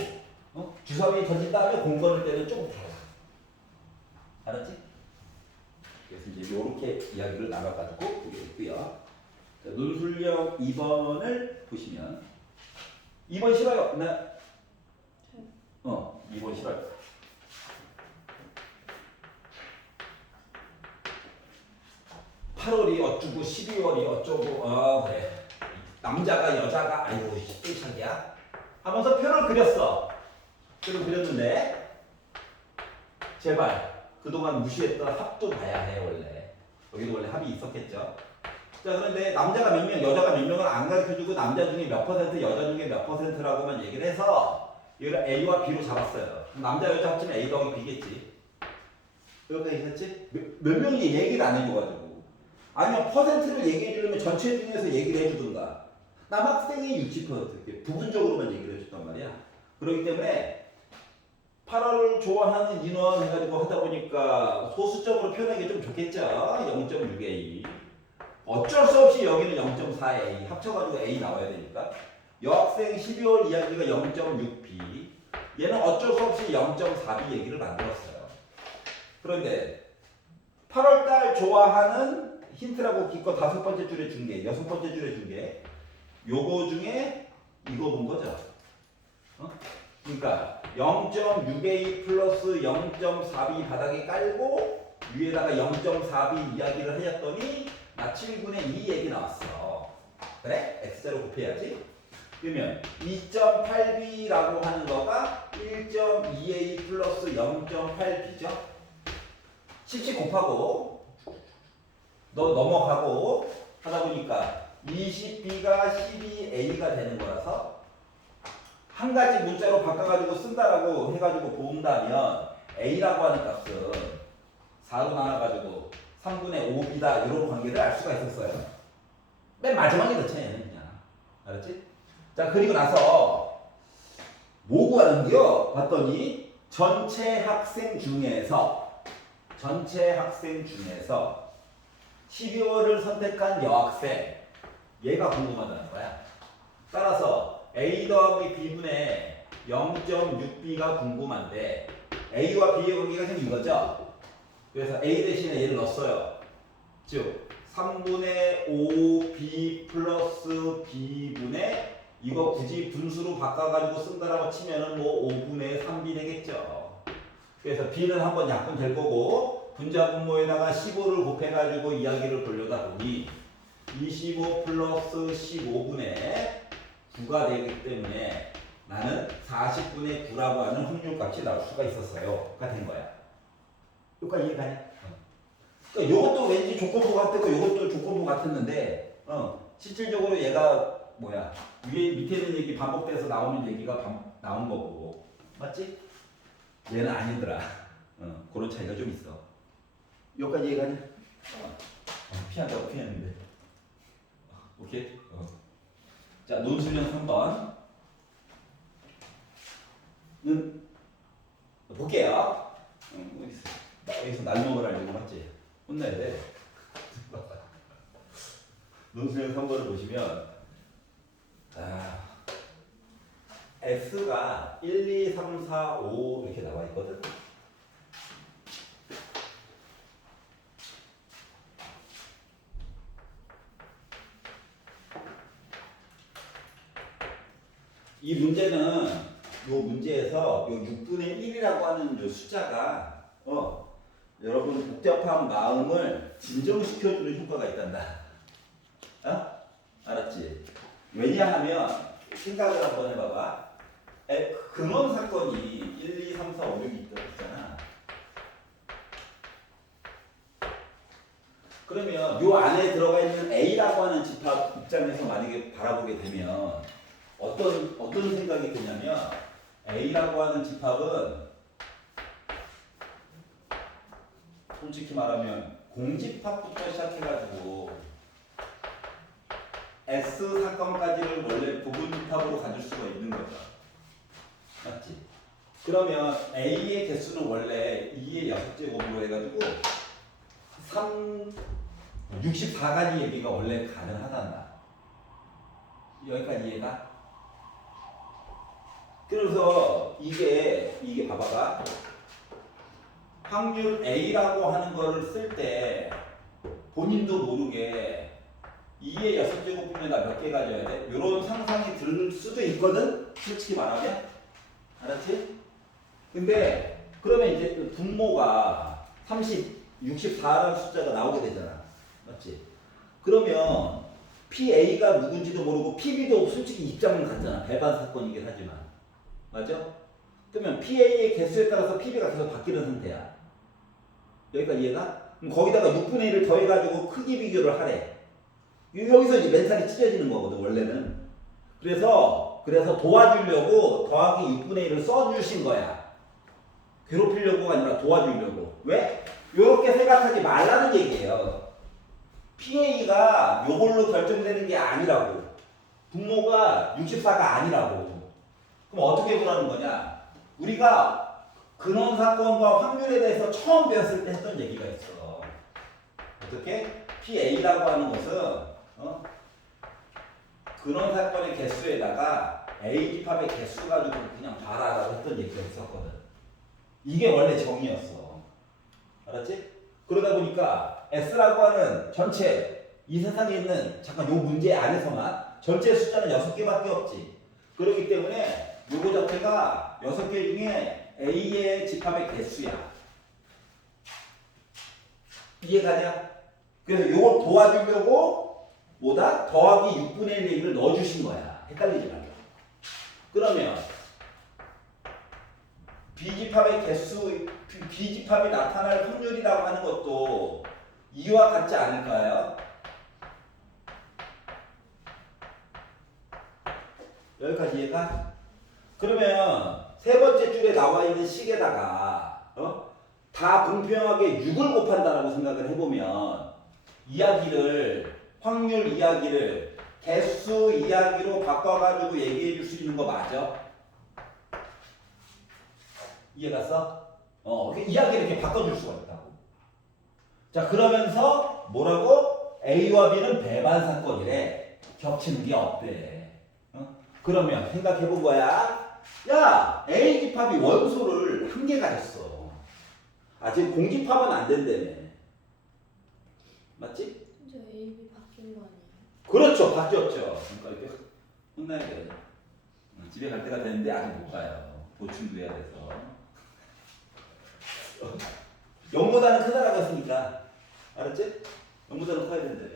주사위 던진 다음에 공 걸을 때는 조금 달라. 알았지? 그래서 이제 이렇게 이야기를 나눠가지고 보게 있고요. 자, 논술력 2번을 보시면 2번 싫어요. 네. 2번 싫어요. (8월이) 어쩌고 12월이 어쩌고 그래. 남자가 여자가 아이고 삐창이야 하면서 표를 그렸어. 표를 그렸는데 제발 그동안 무시했던 합도 봐야 해. 원래 여기도 원래 합이 있었겠죠. 자, 그런데 남자가 몇 명, 여자가 몇 명을 안 가르쳐주고 남자 중에 몇 %, 여자 중에 몇 %라고만 얘기를 해서 이걸 A와 B로 잡았어요. 남자 여자 합치면 A 더하기 B겠지. 여기까지 있었지? 몇 명이 얘기를 안 해줘가지고. 아니면 퍼센트를 얘기해 주려면 전체 중에서 얘기를 해주든가. 남학생이 60% 부분적으로만 얘기를 해줬단 말이야. 그렇기 때문에 8월을 좋아하는 인원 해가지고 하다 보니까 소수점으로 표현하기 좀 좋겠죠. 0.6A. 어쩔 수 없이 여기는 0.4A 합쳐가지고 A 나와야 되니까. 여학생 12월 이야기가 0.6B. 얘는 어쩔 수 없이 0.4B 얘기를 만들었어요. 그런데 8월달 좋아하는 힌트라고 기껏 5번째 줄에 준 게, 6번째 줄에 준 게 요거 중에 이거 본 거죠. 그러니까 0.6A 플러스 0.4B 바닥에 깔고 위에다가 0.4B 이야기를 하였더니 나 7분의 2 얘기 나왔어. 그래? X자로 곱해야지. 그러면 2.8B라고 하는 거가 1.2A 플러스 0.8B죠. 10씩 곱하고 너 넘어가고 하다 보니까 20B가 12A가 되는 거라서 한 가지 문자로 바꿔가지고 쓴다라고 해가지고 본다면 A라고 하는 값은 4로 나눠가지고 3분의 5B다 이런 관계를 알 수가 있었어요. 맨 마지막에 넣자 얘는 그냥. 알았지? 자, 그리고 나서 뭐 구하는겨? 봤더니 전체 학생 중에서 12월을 선택한 여학생 얘가 궁금하다는 거야. 따라서 A 더하기 B분의 0.6B가 궁금한데 A와 B의 관계가 지금 이거죠? 그래서 A 대신에 얘를 넣었어요. 즉 3분의 5B 플러스 B분의 이거 굳이 분수로 바꿔가지고 쓴다라고 치면은 뭐 5분의 3B 되겠죠. 그래서 B는 한번 약분 될 거고 분자 분모에다가 15를 곱해가지고 이야기를 돌려다 보니 25 플러스 15분의 9가 되기 때문에 나는 40분의 9라고 하는 확률값이 나올 수가 있었어요.가 된 거야. 여기까지 이해가냐? 그러니까 이것도 왠지 조건부 같았고 이것도 조건부 같았는데 실질적으로 얘가 뭐야 위에 밑에 있는 얘기 반복돼서 나오는 얘기가 나온 거고 맞지? 얘는 아니더라. 그런 차이가 좀 있어. 여기까지 이해가냐? 피한다고 피했는데. 오케이? 자, 논술형 3번은 볼게요. 여기서 날먹을 하려고 맞지? 혼나야 돼. 논술형 3번을 보시면 X가 1, 2, 3, 4, 5 이렇게 나와 있거든. 이 문제는 요 문제에서 요 6분의 1이라고 하는 요 숫자가 여러분 복잡한 마음을 진정시켜주는 효과가 있단다. 알았지? 왜냐하면 생각을 한번 해봐봐. 근원 사건이 1, 2, 3, 4, 5, 6이 있잖아. 그러면 요 안에 들어가 있는 A라고 하는 집합 입장에서 만약에 바라보게 되면 어떤 생각이 드냐면 A라고 하는 집합은 솔직히 말하면 공집합부터 시작해가지고 S 사건까지를 원래 부분 집합으로 가질 수가 있는 거죠. 맞지? 그러면 A의 개수는 원래 2의 6제곱으로 해가지고 64가지 얘기가 원래 가능하단다. 여기까지 이해가? 그래서 이게 봐봐가 확률 A라고 하는 거를 쓸 때 본인도 모르게 2의 6제곱이면 나 몇 개 가져야 돼? 이런 상상이 들 수도 있거든? 솔직히 말하면. 알았지? 근데 그러면 이제 분모가 64라는 숫자가 나오게 되잖아. 맞지? 그러면 PA가 누군지도 모르고 PB도 솔직히 입장은 같잖아. 배반 사건이긴 하지만. 맞죠? 그러면 PA의 개수에 따라서 PB가 계속 바뀌는 상태야. 여기까지 이해가? 그럼 거기다가 6분의 1을 더해가지고 크기 비교를 하래. 여기서 이제 멘탈이 찢어지는 거거든, 원래는. 그래서 도와주려고 더하기 6분의 1을 써주신 거야. 괴롭히려고가 아니라 도와주려고. 왜? 요렇게 생각하지 말라는 얘기예요. PA가 요걸로 결정되는 게 아니라고. 분모가 64가 아니라고. 그럼 어떻게 보라는 거냐? 우리가 근원 사건과 확률에 대해서 처음 배웠을 때 했던 얘기가 있어. 어떻게? PA라고 하는 것은 근원 사건의 개수에다가 A 집합의 개수 가지고 그냥 봐라라고 했던 얘기가 있었거든. 이게 원래 정의였어. 알았지? 그러다 보니까 S라고 하는 전체 이 세상에 있는 잠깐 요 문제 안에서만 전체 숫자는 6개밖에 없지. 그렇기 때문에 요거 자체가 6개 중에 A의 집합의 개수야. 이해가냐? 그래서 요걸 도와주려고 뭐다? 더하기 6분의 1 얘기를 넣어주신 거야. 헷갈리지 말고. 그러면 B집합의 개수, B집합이 나타날 확률이라고 하는 것도 이와 같지 않을까요? 여기까지 이해가? 그러면 세 번째 줄에 나와 있는 식에다가 다 공평하게 6을 곱한다라고 생각을 해보면 확률 이야기를 개수 이야기로 바꿔가지고 얘기해 줄 수 있는 거 맞아? 이해갔어? 그 이야기를 이렇게 바꿔줄 수가 있다고. 자, 그러면서 뭐라고? A와 B는 배반 사건이래. 겹치는 게 없대. 그러면 생각해 본 거야. 야, A 집합이 원소를 한 개 가졌어. 지금 공집합은 안 된다며. 맞지? 저 A, B 바뀐 거 아니에요? 그렇죠. 바뀌었죠. 그러니까 이렇게 혼나야 돼. 집에 갈 때가 됐는데 아직 못 가요. 보충도 해야 돼서. 0보다는 크다라고 했으니까. 알았지? 0보다는 커야 된다며.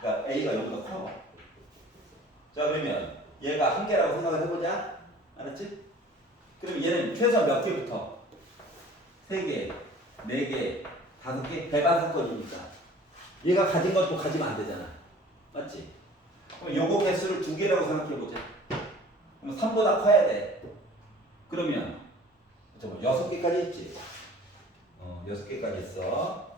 그러니까 A가 0보다 커. 자, 그러면 얘가 한 개라고 생각을 해보자. 알았지? 그럼 얘는 최소한 몇 개부터? 3개, 4개, 5개? 배반 사건이니까. 얘가 가진 것도 가지면 안 되잖아. 맞지? 그럼 요거 개수를 2개라고 생각해보자. 그럼 3보다 커야 돼. 그러면 6개까지 있지? 6개까지 있어.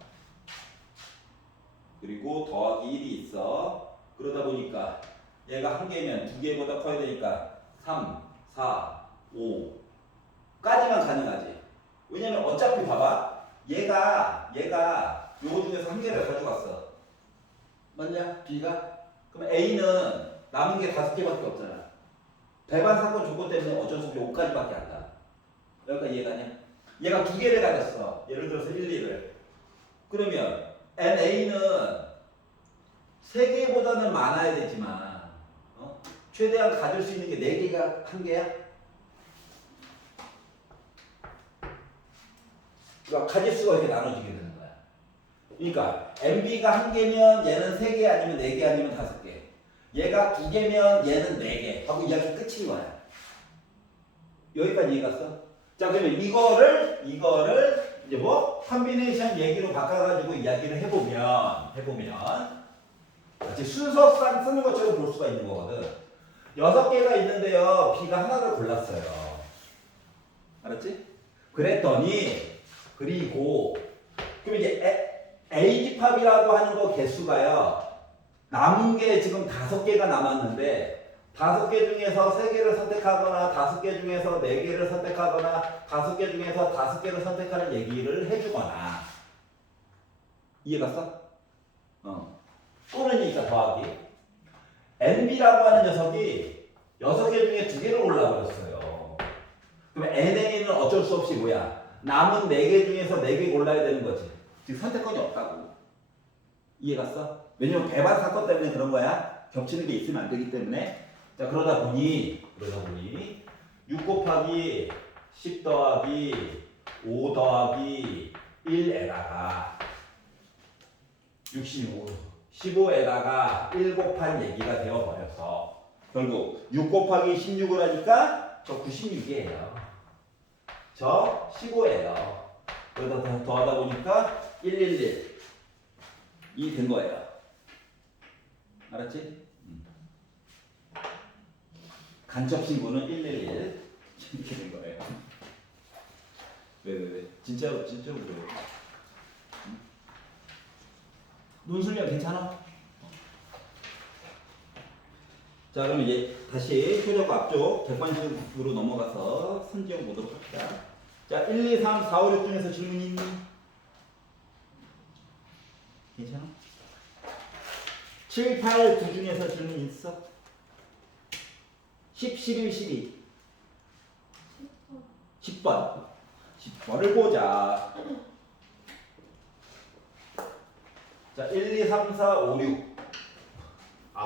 그리고 더하기 1이 있어. 그러다 보니까 얘가 1개면 2개보다 커야 되니까 3, 4, 5까지만 가능하지. 왜냐면 어차피 봐봐. 얘가 요거 중에서 1개를 가져갔어. 맞냐? B가? 그럼 A는 남은 게 5개밖에 없잖아. 배반 사건 조건 때문에 어쩔 수 없이 5까지밖에 안 가. 여기까지 이해가냐? 얘가 2개를 가졌어. 예를 들어서 1, 2를. 그러면 NA는 3개보다는 많아야 되지만 최대한 가질 수 있는 게 4개가 1개야? 그러니까 가질 수가 이렇게 나눠지게 되는 거야. 그러니까 MB가 1개면 얘는 3개 아니면 4개 아니면 5개. 얘가 2개면 얘는 4개 하고 이야기 끝인 거야. 여기까지 이해갔어? 자, 그러면 이거를 이제 뭐 컨비네이션 얘기로 바꿔가지고 이야기를 해보면 마치 순서상 쓰는 것처럼 볼 수가 있는 거거든. 6개가 있는데요. B가 하나를 골랐어요. 알았지? 그랬더니 그리고 그럼 이제 A 집합이라고 하는 거 개수가요. 남은 게 지금 5개가 남았는데 5개 중에서 3개를 선택하거나 5개 중에서 4개를 선택하거나 5개 중에서 5개를 선택하는 얘기를 해주거나. 이해갔어? 또는 이니까 더하기 NB라고 하는 녀석이 6개 중에 2개를 골라버렸어요. 그럼 NA는 어쩔 수 없이 뭐야? 남은 4개 중에서 4개 골라야 되는 거지. 지금 선택권이 없다고. 이해 갔어? 왜냐면 배반 사건 때문에 그런 거야. 겹치는 게 있으면 안 되기 때문에. 자, 그러다 보니 6 곱하기 10 더하기 5 더하기 1에다가 65, 15에다가 1 곱한 얘기가 되어버려서 결국 6 곱하기 16을 하니까 저 96이에요. 저 15예요. 그러다 더하다 보니까 111 이 된 거예요. 알았지? 간접 신고는 111 이렇게 된 거예요. 왜? 진짜로 그래요. 논술량 괜찮아? 자, 그럼 이제 다시 표적 앞쪽 객관식으로 넘어가서 선지형 보도록 합시다. 자, 1, 2, 3, 4, 5, 6 중에서 질문 있니? 괜찮아? 7, 8, 9 중에서 질문 있어? 10, 11, 12 10번 10번을 보자. 자, 1, 2, 3, 4, 5, 6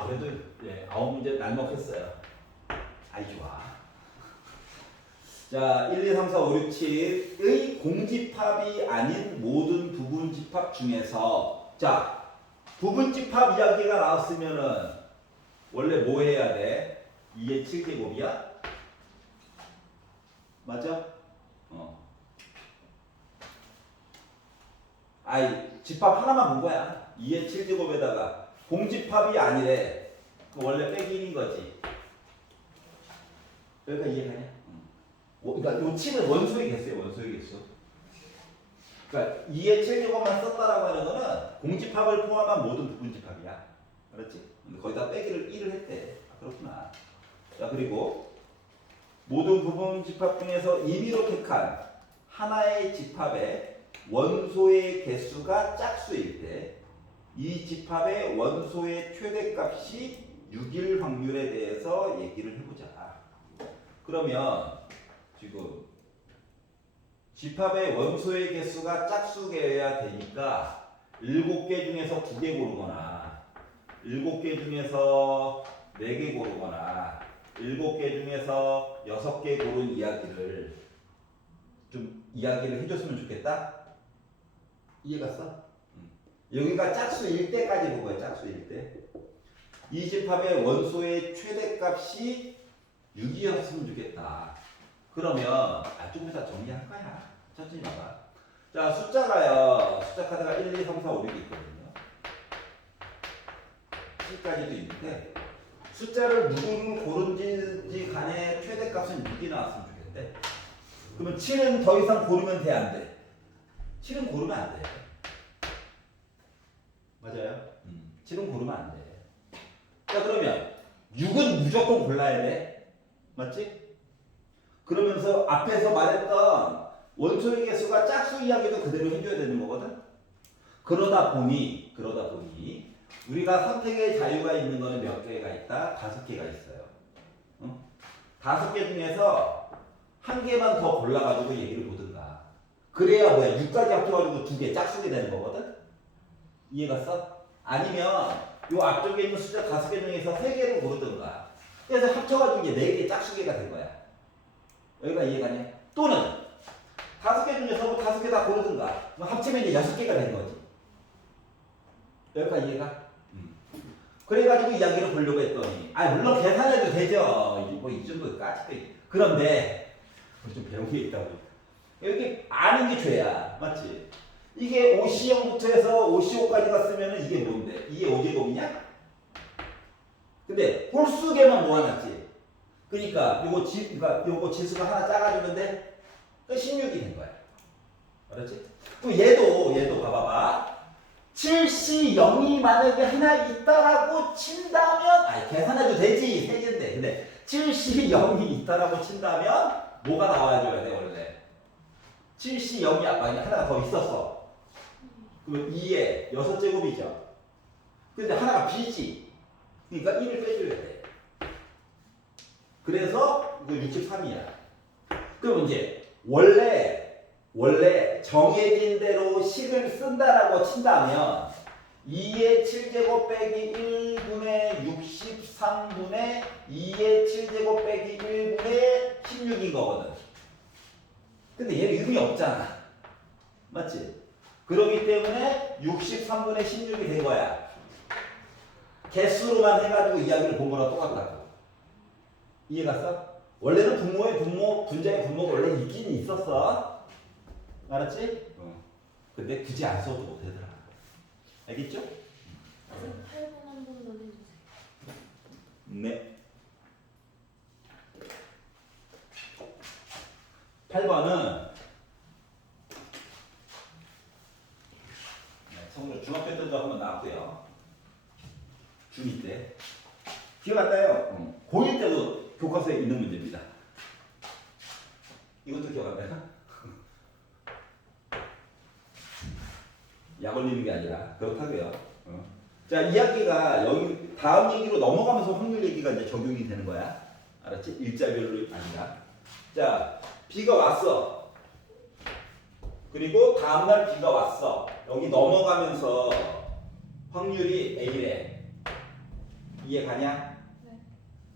그래도 9문제 날먹혔어요. 아이 좋아. 자, 1, 2, 3, 4, 5, 6, 7의 공집합이 아닌 모든 부분집합 중에서 자, 부분집합 이야기가 나왔으면은 원래 뭐 해야 돼? 2의 7제곱이야? 맞아? 집합 하나만 본 거야. 2의 7제곱에다가 공집합이 아니래. 원래 빼기 1인 거지. 그러니까 이해가냐? 그러니까 요 7은 원소의 개수예요. 원소의 개수. 그러니까 2의 7제곱만 썼다라고 하는 거는 공집합을 포함한 모든 부분집합이야. 알았지? 근데 거기다 빼기를 1을 했대. 그렇구나. 자, 그리고 모든 부분집합 중에서 임의로 택한 하나의 집합의 원소의 개수가 짝수일 때 이 집합의 원소의 최대값이 6일 확률에 대해서 얘기를 해보자. 그러면 지금 집합의 원소의 개수가 짝수여야 되니까 7개 중에서 2개 고르거나 7개 중에서 4개 고르거나 7개 중에서 6개 고른 이야기를 좀 이야기를 해줬으면 좋겠다. 이해갔어? 여기가 짝수일 때까지 본 거야. 짝수일 때. 이 집합의 원소의 최대값이 6이었으면 좋겠다. 그러면 조금 이따 정리할 거야. 천천히 봐봐. 자, 숫자가요. 숫자 카드가 1, 2, 3, 4, 5, 6이 있거든요. 7까지도 있는데 숫자를 누구를 고른지 간에 최대값은 6이 나왔으면 좋겠대. 그러면 7은 더 이상 고르면 돼, 안 돼? 7은 고르면 안 돼. 맞아요? 7은 고르면 안 돼. 자, 그러면 6은 무조건 골라야 돼. 맞지? 그러면서 앞에서 말했던 원소의 개수가 짝수 이야기도 그대로 해줘야 되는 거거든. 그러다 보니 우리가 선택의 자유가 있는 거는 몇 개가 있다? 5개가 있어요. 5개 중에서 한 개만 더 골라가지고 얘기를 보든가. 그래야 뭐야? 6까지 합쳐가지고 2개 짝수게 되는 거거든. 이해갔어? 아니면 요 앞쪽에 있는 숫자 5개 중에서 3개를 고르든가. 그래서 합쳐가지고 이제 4개 짝수개가 된 거야. 여기가 이해가냐? 또는 5개 중에서 5개 다 고르든가. 합치면 이제 6개가 된 거지. 여기가 이해가? 그래가지고 이야기를 보려고 했더니 물론 계산해도 되죠. 이 정도까지. 그런데 좀 배운 게 있다고. 여기 아는 게 죄야. 맞지? 이게 5C0부터 해서 5C5까지 갔으면 이게 뭔데? 이게 5제곱이냐? 근데 홀수개만 모아놨지. 그러니까 요거 지수가 하나 작아지면 돼? 16이 된 거야. 알았지? 그럼 얘도 봐봐봐. 7C0이 만약에 하나 있다라고 친다면 계산해도 되지. 3개인데. 근데 7C0이 있다라고 친다면 뭐가 나와줘야 돼 원래? 7C0이 하나가 더 있었어. 그러면 2에 6제곱이죠. 근데 하나가 B지. 그러니까 1을 빼줘야 돼. 그래서 이거 63이야. 그럼 이제 원래 정해진 대로 식을 쓴다라고 친다면 2의 7제곱 빼기 1분의 63분의 2의 7제곱 빼기 1분의 16인 거거든. 근데 얘는 의미 없잖아. 맞지? 그렇기 때문에 63분의 16이 된 거야. 개수로만 해가지고 이야기를 본 거랑 똑같다고. 이해 갔어? 원래는 분모의 분모, 분자의 분모가 원래 있긴 있었어. 알았지? 근데 굳이 안 써도 되더라. 알겠죠? 선생님 8번 한 번만 해주세요. 네. 8번은 성으로 중학교 때도 한번 나왔고요. 중2 때. 기억 안 나요? 고1 때도 교과서에 있는 문제입니다. 이것도 기억 안 나요? 약 올리는 게 아니라 그렇다고요. 자, 이야기가 여기 다음 얘기로 넘어가면서 확률 얘기가 이제 적용이 되는 거야. 알았지? 일자별로 아니라. 자, 비가 왔어. 그리고 다음날 비가 왔어. 여기 넘어가면서 확률이 A래. 이해 가냐? 네.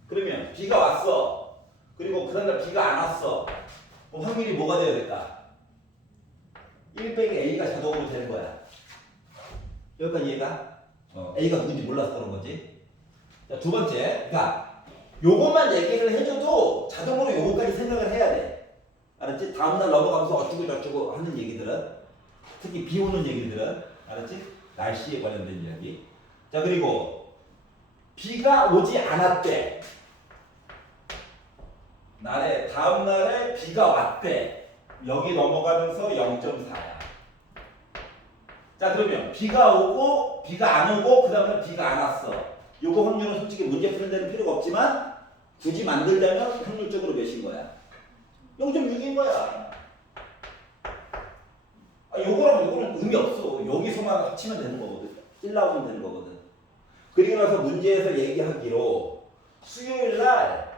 그러면 비가 왔어. 그리고 그 다음날 비가 안 왔어. 그럼 확률이 뭐가 되어야 될까? 1 빼기 A가 자동으로 되는 거야. 여기까지 이해가? A가 누군지 몰라서 그런 거지. 자, 두 번째. 그러니까 요것만 얘기를 해줘도 자동으로 요거까지 생각을 해야 돼. 알았지? 다음날 넘어가면서 어쩌고 저쩌고 하는 얘기들은, 특히 비 오는 얘기들은, 알았지? 날씨에 관련된 이야기. 자, 그리고 비가 오지 않았대. 다음 날에 비가 왔대. 여기 넘어가면서 0.4야. 자, 그러면 비가 오고 비가 안 오고 그 다음에 비가 안 왔어. 요거 확률은 솔직히 문제 푸는 데는 필요가 없지만 굳이 만들자면 확률적으로 몇인 거야? 0.6인 거야. 요거랑 요거는 의미 없어. 여기서만 합치면 되는 거거든. 1 나오면 되는 거거든. 그리고 나서 문제에서 얘기하기로 수요일 날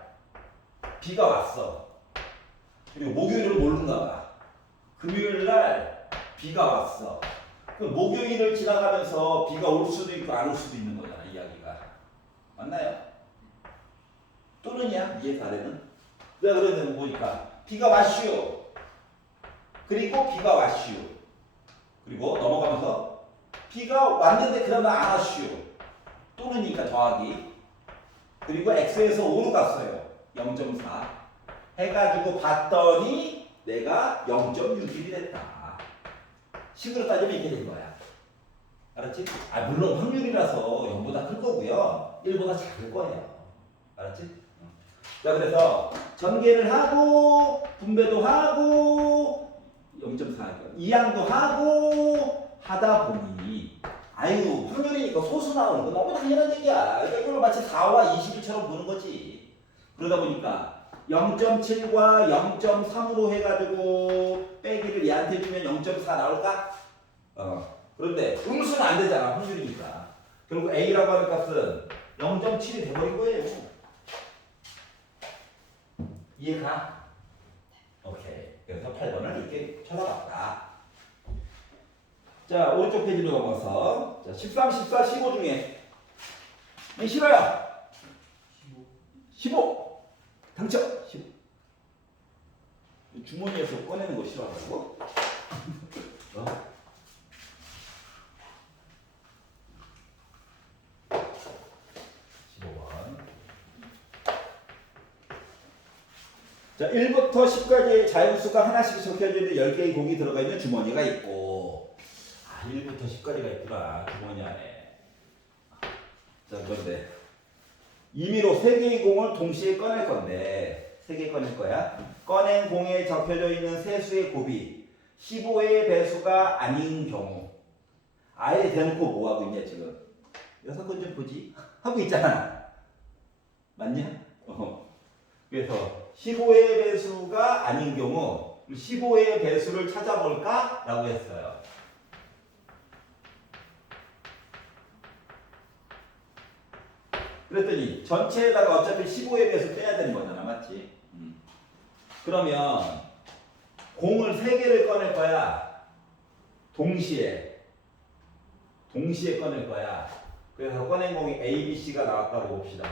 비가 왔어. 그리고 목요일을 모르는가 봐. 금요일 날 비가 왔어. 그 목요일을 지나가면서 비가 올 수도 있고 안 올 수도 있는 거잖아, 이야기가. 맞나요? 또는이야, 이해가 되는? 내가 그러는 보니까 비가 왔슈. 그리고 비가 왔슈. 그리고 넘어가면서 비가 왔는데 그러면 안 왔슈. 또는이니까 더하기. 그리고 x에서 5로 갔어요. 0.4. 해가지고 봤더니 내가 0.61이 됐다. 식으로 따지면 이렇게 된 거야. 알았지? 물론 확률이라서 0보다 클 거고요. 1보다 작을 거예요. 알았지? 자, 그래서 전개를 하고 분배도 하고 0.4 이항도 하고 하다 보니 확률이니까 소수 나오는 거 너무 당연한 얘기야. 그러니까 이걸 마치 4와 21처럼 보는 거지. 그러다 보니까 0.7과 0.3으로 해가지고 빼기를 얘한테 주면 0.4 나올까? 그런데 음수는 안 되잖아, 확률이니까. 결국 A라고 하는 값은 0.7이 돼버린 거예요. 이해가? 오케이. 그래서 8번을 이렇게 찾아봤다. 자, 오른쪽 페이지로 넘어가서 자, 13, 14, 15 중에 싫어요. 15. 당첨. 15. 주머니에서 꺼내는 거 싫어하고. 15번. 자, 1부터 10까지의 자연수가 하나씩 적혀져 있는 10개의 공이 들어가 있는 주머니가 있고 1부터 10까지가 있구나, 주머니 안에. 자, 그런데 임의로 3개의 공을 동시에 꺼낼 건데 3개 꺼낼 거야. 꺼낸 공에 적혀져 있는 세수의 곱이 15의 배수가 아닌 경우. 아예 대놓고 뭐 하고 있냐 지금. 여섯 건 좀 보지 하고 있잖아. 맞냐? 그래서 15의 배수가 아닌 경우 15의 배수를 찾아볼까? 라고 했어요. 그랬더니 전체에다가 어차피 15에 대해서 빼야 되는 거잖아. 맞지? 그러면 공을 3개를 꺼낼 거야. 동시에 꺼낼 거야. 그래서 꺼낸 공이 A, B, C가 나왔다고 봅시다.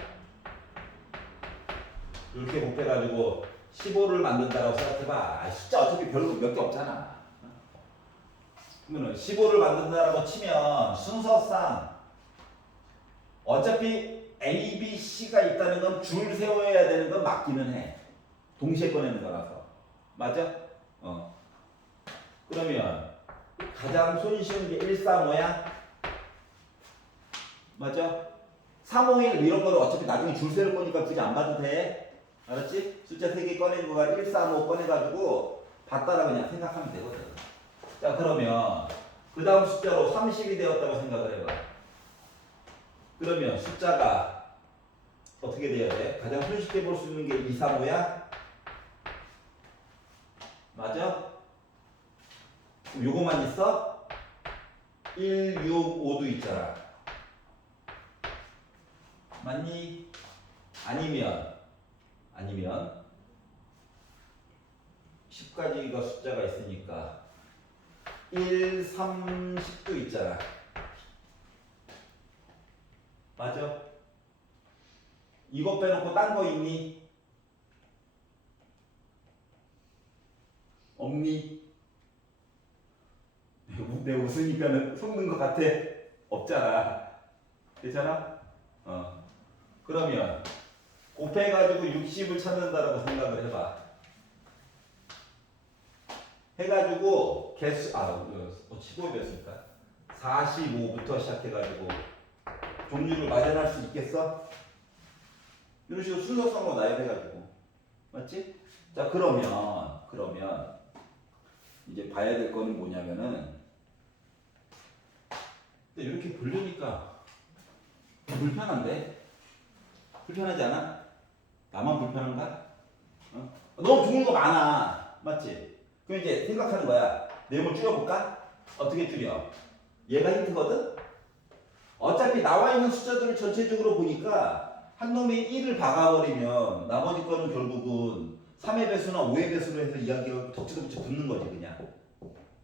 이렇게 곱해가지고 15를 만든다고 생각해봐. 숫자 어차피 별로 몇 개 없잖아. 그러면 15를 만든다라고 치면 순서상 어차피 A, B, C가 있다는 건 줄 세워야 되는 건 맞기는 해. 동시에 꺼내는 거라서. 맞아? 그러면 가장 손쉬운 게 1, 3, 5야? 맞아? 3, 5, 1 이런 거를 어차피 나중에 줄 세울 거니까 굳이 안 봐도 돼. 알았지? 숫자 3개 꺼낸 거가 1, 3, 5 꺼내가지고 봤다라 그냥 생각하면 되거든. 자, 그러면 그 다음 숫자로 30이 되었다고 생각을 해봐. 그러면 숫자가 어떻게 돼야 돼? 가장 손쉽게 볼 수 있는 게 2, 3, 5야? 맞아? 그럼 요거만 있어? 1, 6, 5도 있잖아. 맞니? 아니면 10가지가 숫자가 있으니까 1, 3, 10도 있잖아. 맞아? 이거 빼놓고 딴 거 있니? 없니? 내가 웃으니까 속는 것 같아. 없잖아. 괜찮아? 그러면 곱해가지고 60을 찾는다라고 생각을 해봐. 해가지고 개수 15에 됐으니까 45부터 시작해가지고 종류를 마련할 수 있겠어? 이런 식으로 순서상으로 나열해가지고. 맞지? 자, 그러면 이제 봐야 될 거는 뭐냐면은 근데 이렇게 부르니까 불편한데? 불편하지 않아? 나만 불편한가? 너무 종류가 많아. 맞지? 그럼 이제 생각하는 거야. 내용을 줄여볼까? 어떻게 줄여? 얘가 힌트거든? 어차피 나와 있는 숫자들을 전체적으로 보니까 한 놈이 1을 박아버리면 나머지 거는 결국은 3의 배수나 5의 배수로 해서 이야기가 덕지덕지 붙는 거지 그냥.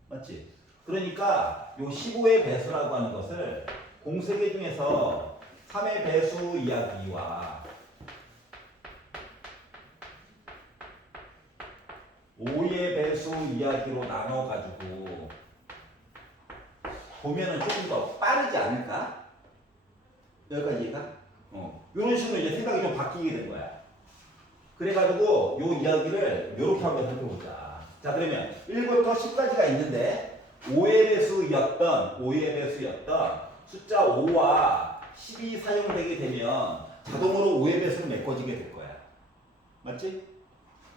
맞지? 그러니까 요 15의 배수라고 하는 것을 공세계 중에서 3의 배수 이야기와 5의 배수 이야기로 나눠가지고 보면은 조금 더 빠르지 않을까? 여기까지 이해가? 이런 식으로 이제 생각이 좀 바뀌게 된 거야. 그래가지고 요 이야기를 이렇게 한번 살펴보자. 자, 그러면 1부터 10까지가 있는데 5의 배수였던 숫자 5와 10이 사용되게 되면 자동으로 5의 배수는 메꿔지게 될 거야. 맞지?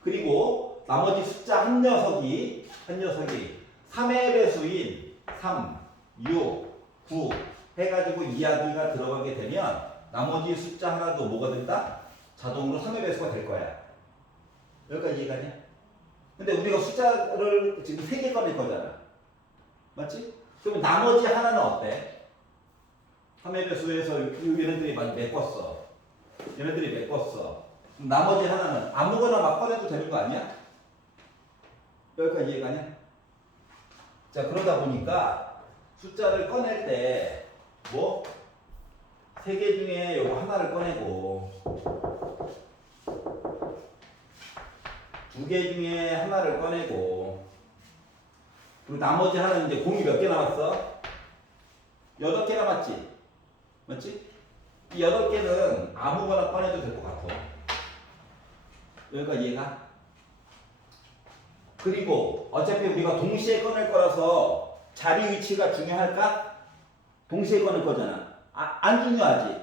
그리고 나머지 숫자 한 녀석이 3의 배수인 3, 6, 9 해가지고 이야기가 들어가게 되면 나머지 숫자 하나도 뭐가 된다? 자동으로 3의 배수가 될 거야. 여기까지 이해가냐? 근데 우리가 숫자를 지금 3개 꺼낼 거잖아. 맞지? 그러면 나머지 하나는 어때? 3의 배수에서 얘네들이 많이 메꿨어. 그럼 나머지 하나는 아무거나 막 꺼내도 되는 거 아니야? 여기까지 이해가냐? 자, 그러다 보니까 숫자를 꺼낼 때 뭐? 3개 중에 요거 하나를 꺼내고 2개 중에 하나를 꺼내고 그리고 나머지 하나는 이제 공이 몇 개 남았어? 8개 남았지? 맞지? 이 8개는 아무거나 꺼내도 될 것 같아. 여기까지 이해가? 그리고 어차피 우리가 동시에 꺼낼 거라서 자리 위치가 중요할까? 동시에 꺼낼 거잖아. 안 중요하지?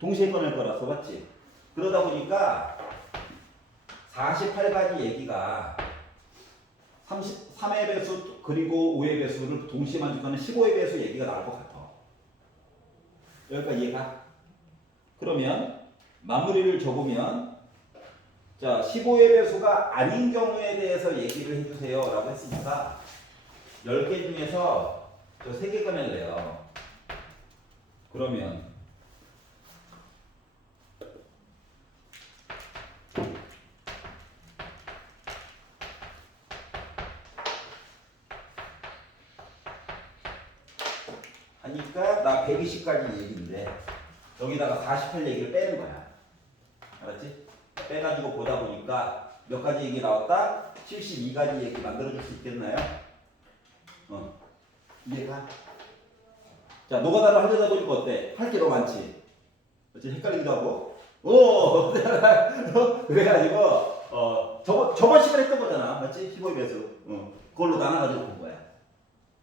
동시에 꺼낼 거라서. 맞지? 그러다 보니까 48가지 얘기가 3의 배수 그리고 5의 배수를 동시에 만족하는 15의 배수 얘기가 나올 것 같아. 여기까지 이해가? 그러면 마무리를 적으면 자 15의 배수가 아닌 경우에 대해서 얘기를 해주세요 라고 했으니까 10개 중에서 저 3개 꺼낼래요. 그러면 120까지 얘기인데 여기다가 48 얘기를 빼는 거야. 알았지? 빼가지고 보다 보니까 몇 가지 얘기 나왔다? 72가지 얘기 만들어줄 수 있겠나요? 이해가? 자, 노가다를 하려다 보니까 어때? 할 게 너무 많지? 어째 헷갈리기도 하고? 오! 그래가지고, 저번 시간에 했던 거잖아. 맞지? 15배수. 그걸로 나눠가지고 본 거야.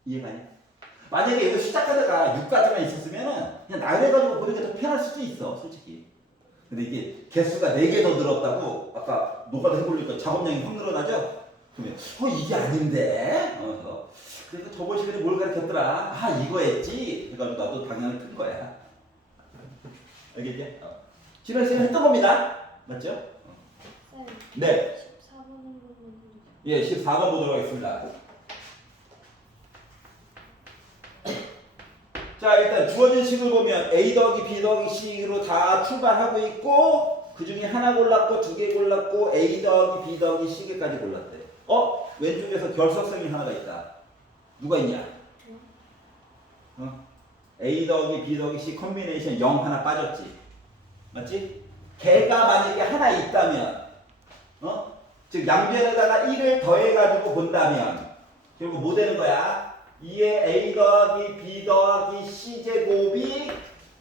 이해가니? 만약에 이거 시작하다가 6까지만 있었으면은 그냥 나열해가지고 보는 게 더 편할 수도 있어, 솔직히. 근데 이게 개수가 4개 더 늘었다고 아까 노가다 해보니까 작업량이 확 늘어나죠? 그러면 이게 아닌데? 그러니까 저번 시간에 뭘 가르쳤더라? 아 이거였지? 해가지고 나도 방향을 튼 거야. 알겠지? 지난 시간에 했던 겁니다. 맞죠? 쌤. 네. 14번 한 번만 해주세요. 예, 14번 보도록 하겠습니다. 자, 일단 주어진 식을 보면 A 더하기 B 더하기 C로 다 출발하고 있고 그 중에 하나 골랐고 2개 골랐고 A 더하기 B 더하기 C까지 골랐대. 왼쪽에서 결석성이 하나가 있다. 누가 있냐? A 더하기 B 더하기 C 컨비네이션 0 하나 빠졌지. 맞지? 걔가 만약에 하나 있다면 즉 양변에다가 1을 더해가지고 본다면 결국 뭐 되는 거야? 2의 A 더하기 B 더하기 C 제곱이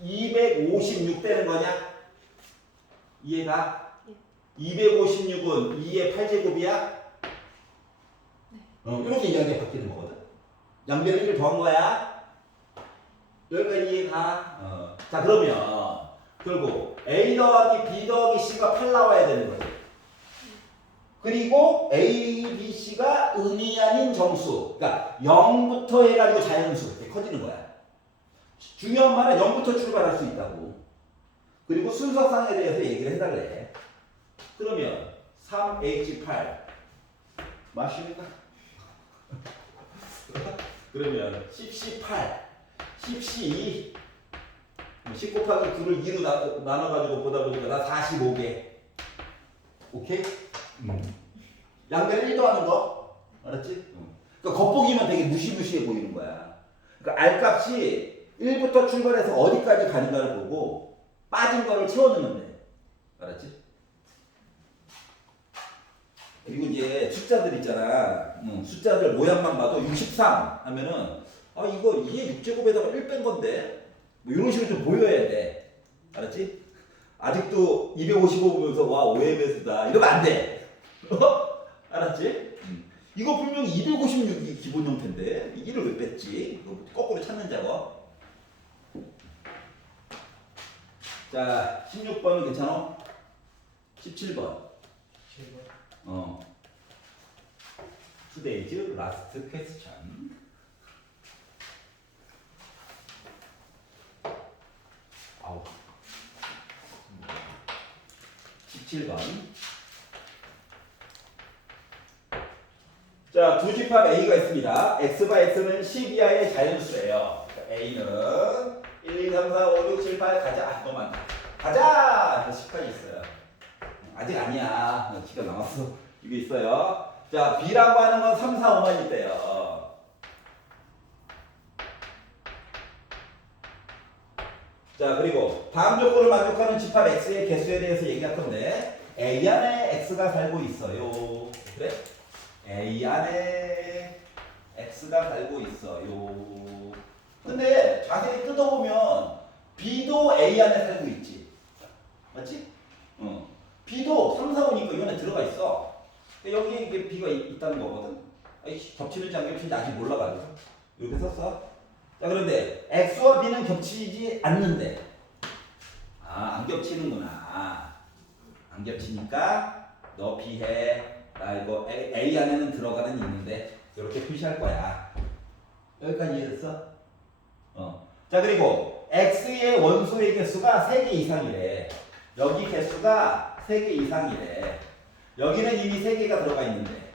256 되는 거냐? 이해가? 네. 256은 2의 8제곱이야? 네. 이렇게 이야기가 바뀌는 거거든. 양변에 1을 더한 거야. 여기까지 이해가? 자 그러면 결국 A 더하기 B 더하기 C가 8 나와야 되는 거지. 그리고 A, B, C가 음이 아닌 정수. 그러니까 0부터 해가지고 자연수 이렇게 커지는 거야. 중요한 말은 0부터 출발할 수 있다고. 그리고 순서상에 대해서 얘기를 해달래. 그러면 3H8 마십니까? 그러면 10C8 10C2 10 곱하기 9를 2로 나눠가지고 보다 보니까 나 45개. 오케이? 양변에 1 더하는 거 알았지? 그러니까 겉보기만 되게 무시무시해 보이는 거야. 그러니까 R값이 1부터 출발해서 어디까지 가는가를 보고 빠진 거를 채워넣으면 돼. 알았지? 그리고 이제 숫자들 있잖아. 숫자들 모양만 봐도 63 하면은 이거 2의 6제곱에다가 1 뺀 건데 뭐 이런 식으로 좀 보여야 돼. 알았지? 아직도 255 보면서 와 5의 배수다 이러면 안 돼. 알았지? 이거 분명 256이 기본 형태인데 1을 왜 뺐지? 이거 거꾸로 찾는 작업. 자 16번은 괜찮아? 17번. Today's last question. 아우. 17번. 자, 두 집합 A가 있습니다. X바 X는 10 이하의 자연수예요. 그러니까 A는 1, 2, 3, 4, 5, 6, 7, 8 가자. 너만 가자. 10까지 있어요. 아직 아니야. 시간 남았어. 이게 있어요. 자, B라고 하는 건 3, 4, 5만 있대요. 자, 그리고 다음 조건을 만족하는 집합 X의 개수에 대해서 얘기할 건데 A 안에 X가 살고 있어요. 그래? A 안에 X가 살고 있어요. 근데 자세히 뜯어보면 B도 A 안에 살고 있지. 맞지? B도 3, 4, 5니까 이 안에 들어가 있어. 여기에 이게 B가 있다는 거거든. 겹치는지 안 겹치는지 아직 몰라가지고 이렇게 썼어. 자 그런데 X와 B는 겹치지 않는데 안 겹치는구나. 안 겹치니까 너 B해. 나 이거 A 안에는 들어가는 있는데 이렇게 표시할 거야. 여기까지 이해됐어? 자 그리고 X의 원소의 개수가 3개 이상이래. 여기 개수가 3개 이상이래. 여기는 이미 3개가 들어가 있는데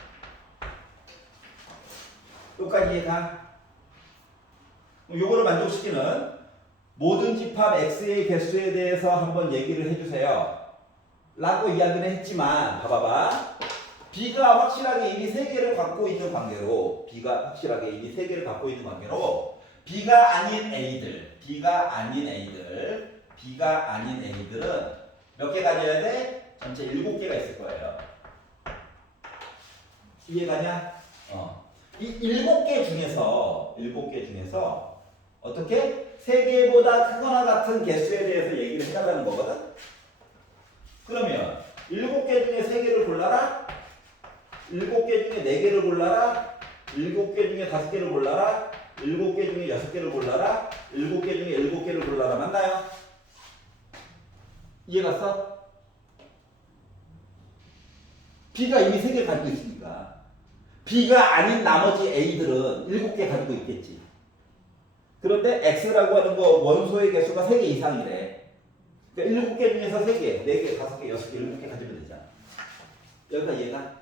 여기까지 이해가? 요거를 만족시키는 모든 집합 X의 개수에 대해서 한번 얘기를 해주세요. 라고 이야기를 했지만 봐봐봐. B가 확실하게 이미 3개를 갖고 있는 관계로 B가 아닌 A들 B가 아닌 A들은 몇 개 가져야 돼? 전체 7개가 있을 거예요. 이해가냐? 이 7개 중에서 어떻게? 3개보다 크거나 같은 개수에 대해서 얘기를 해달라는 거거든? 그러면 7개 중에 3개를 골라라? 7개 중에 4개를 골라라? 7개 중에 5개를 골라라? 7개 중에 6개를 골라라? 7개 중에 7개를 골라라. 맞나요? 이해갔어? B가 이미 3개 가지고 있으니까 B가 아닌 나머지 A들은 7개 가지고 있겠지. 그런데 X라고 하는 거 원소의 개수가 3개 이상이래. 그러니까 7개 중에서 3개, 4개, 5개, 6개, 7개 가지면 되잖아. 여기까지 이해가?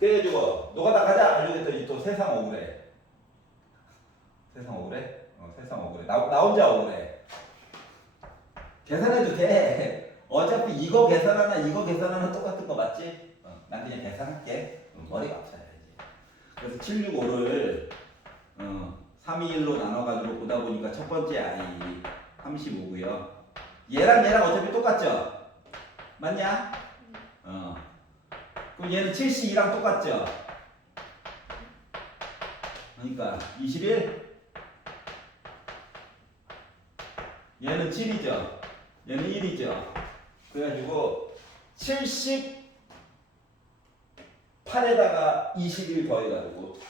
그래가지고 노가다 가자 알려줬더니 또 세상 억울해. 세상 억울해. 나 혼자 억울해. 계산해도 돼. 어차피 이거 계산하나 똑같은 거 맞지? 난 그냥 계산할게. 머리가 아파야지. 그래서 765를 321로 나눠가지고 보다 보니까 첫 번째 i 35고요. 얘랑 어차피 똑같죠? 맞냐? 그럼 얘는 72랑 똑같죠? 그러니까 21. 얘는 7이죠? 얘는 1이죠? 그래가지고 78에다가 21 더해가지고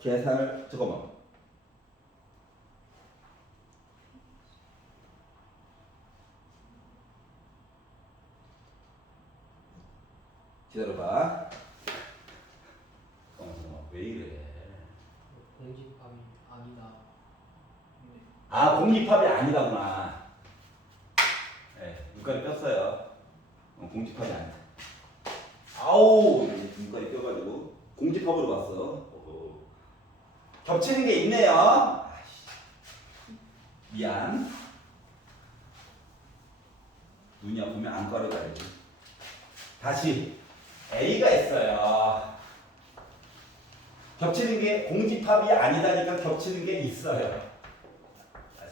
계산을 잠깐만 기다려봐. 왜 이래? 공집합이 아니다. 아, 공집합이 아니라구나. 네, 눈깔이 꼈어요. 공집합이 아니다. 아우, 눈깔이 껴가지고 공집합으로 봤어. 겹치는 게 있네요. 미안. 눈이 아프면 안과를 가야지. 다시 A가 있어요. 겹치는 게 공집합이 아니다니까 겹치는 게 있어요.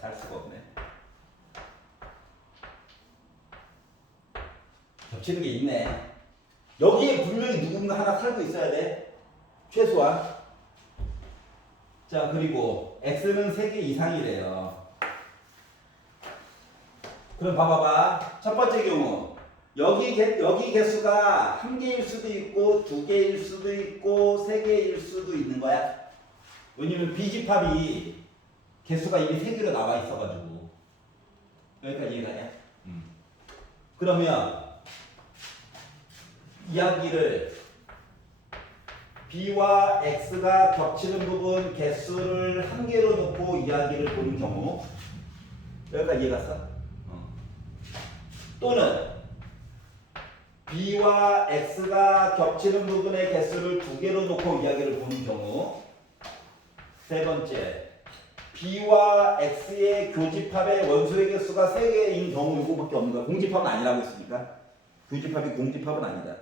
살 수가 없네. 겹치는 게 있네. 여기에 분명히 누군가 하나 살고 있어야 돼. 최소한. 자, 그리고 X는 3개 이상이래요. 그럼 봐봐봐. 첫 번째 경우 여기 개수가 1개일 수도 있고 2개일 수도 있고 3개일 수도 있는 거야. 왜냐면 B집합이 개수가 이미 3개로 나와 있어가지고. 여기까지 이해가냐? 그러면 이야기를 B와 X가 겹치는 부분 개수를 1개로 놓고 이야기를 보는 경우. 여기까지 이해갔어? 또는 B와 X가 겹치는 부분의 개수를 2개로 놓고 이야기를 보는 경우. 세 번째, B와 X의 교집합의 원소의 개수가 3개인 경우 이거밖에 없는 거야. 공집합은 아니라고 했으니까. 교집합이 공집합은 아니다.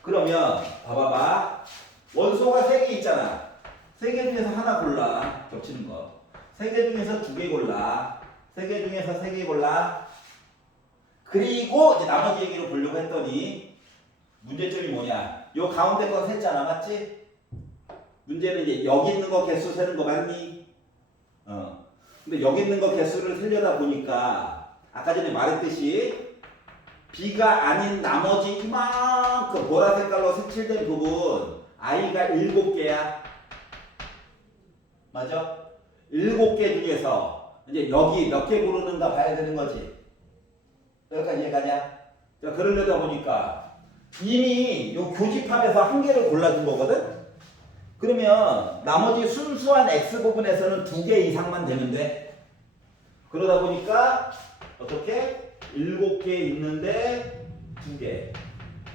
그러면 봐봐봐. 원소가 3개 있잖아. 3개 중에서 하나 골라. 겹치는 거. 3개 중에서 2개 골라. 3개 중에서 3개 골라. 그리고 이제 나머지 얘기를 보려고 했더니 문제점이 뭐냐? 요 가운데 거 셌잖아, 맞지? 문제는 이제 여기 있는 거 개수 세는 거 맞니? 근데 여기 있는 거 개수를 세려다 보니까 아까 전에 말했듯이 B가 아닌 나머지 이만큼 보라 색깔로 색칠된 부분 i가 7개야. 맞아? 7개 중에서 이제 여기 몇 개 고르는가 봐야 되는 거지. 여기까지 이해가냐? 자, 그러려다 보니까 이미 요 교집합에서 1개를 골라준 거거든? 그러면 나머지 순수한 X 부분에서는 2개 이상만 되면 돼. 그러다 보니까 어떻게? 7개 있는데 2개,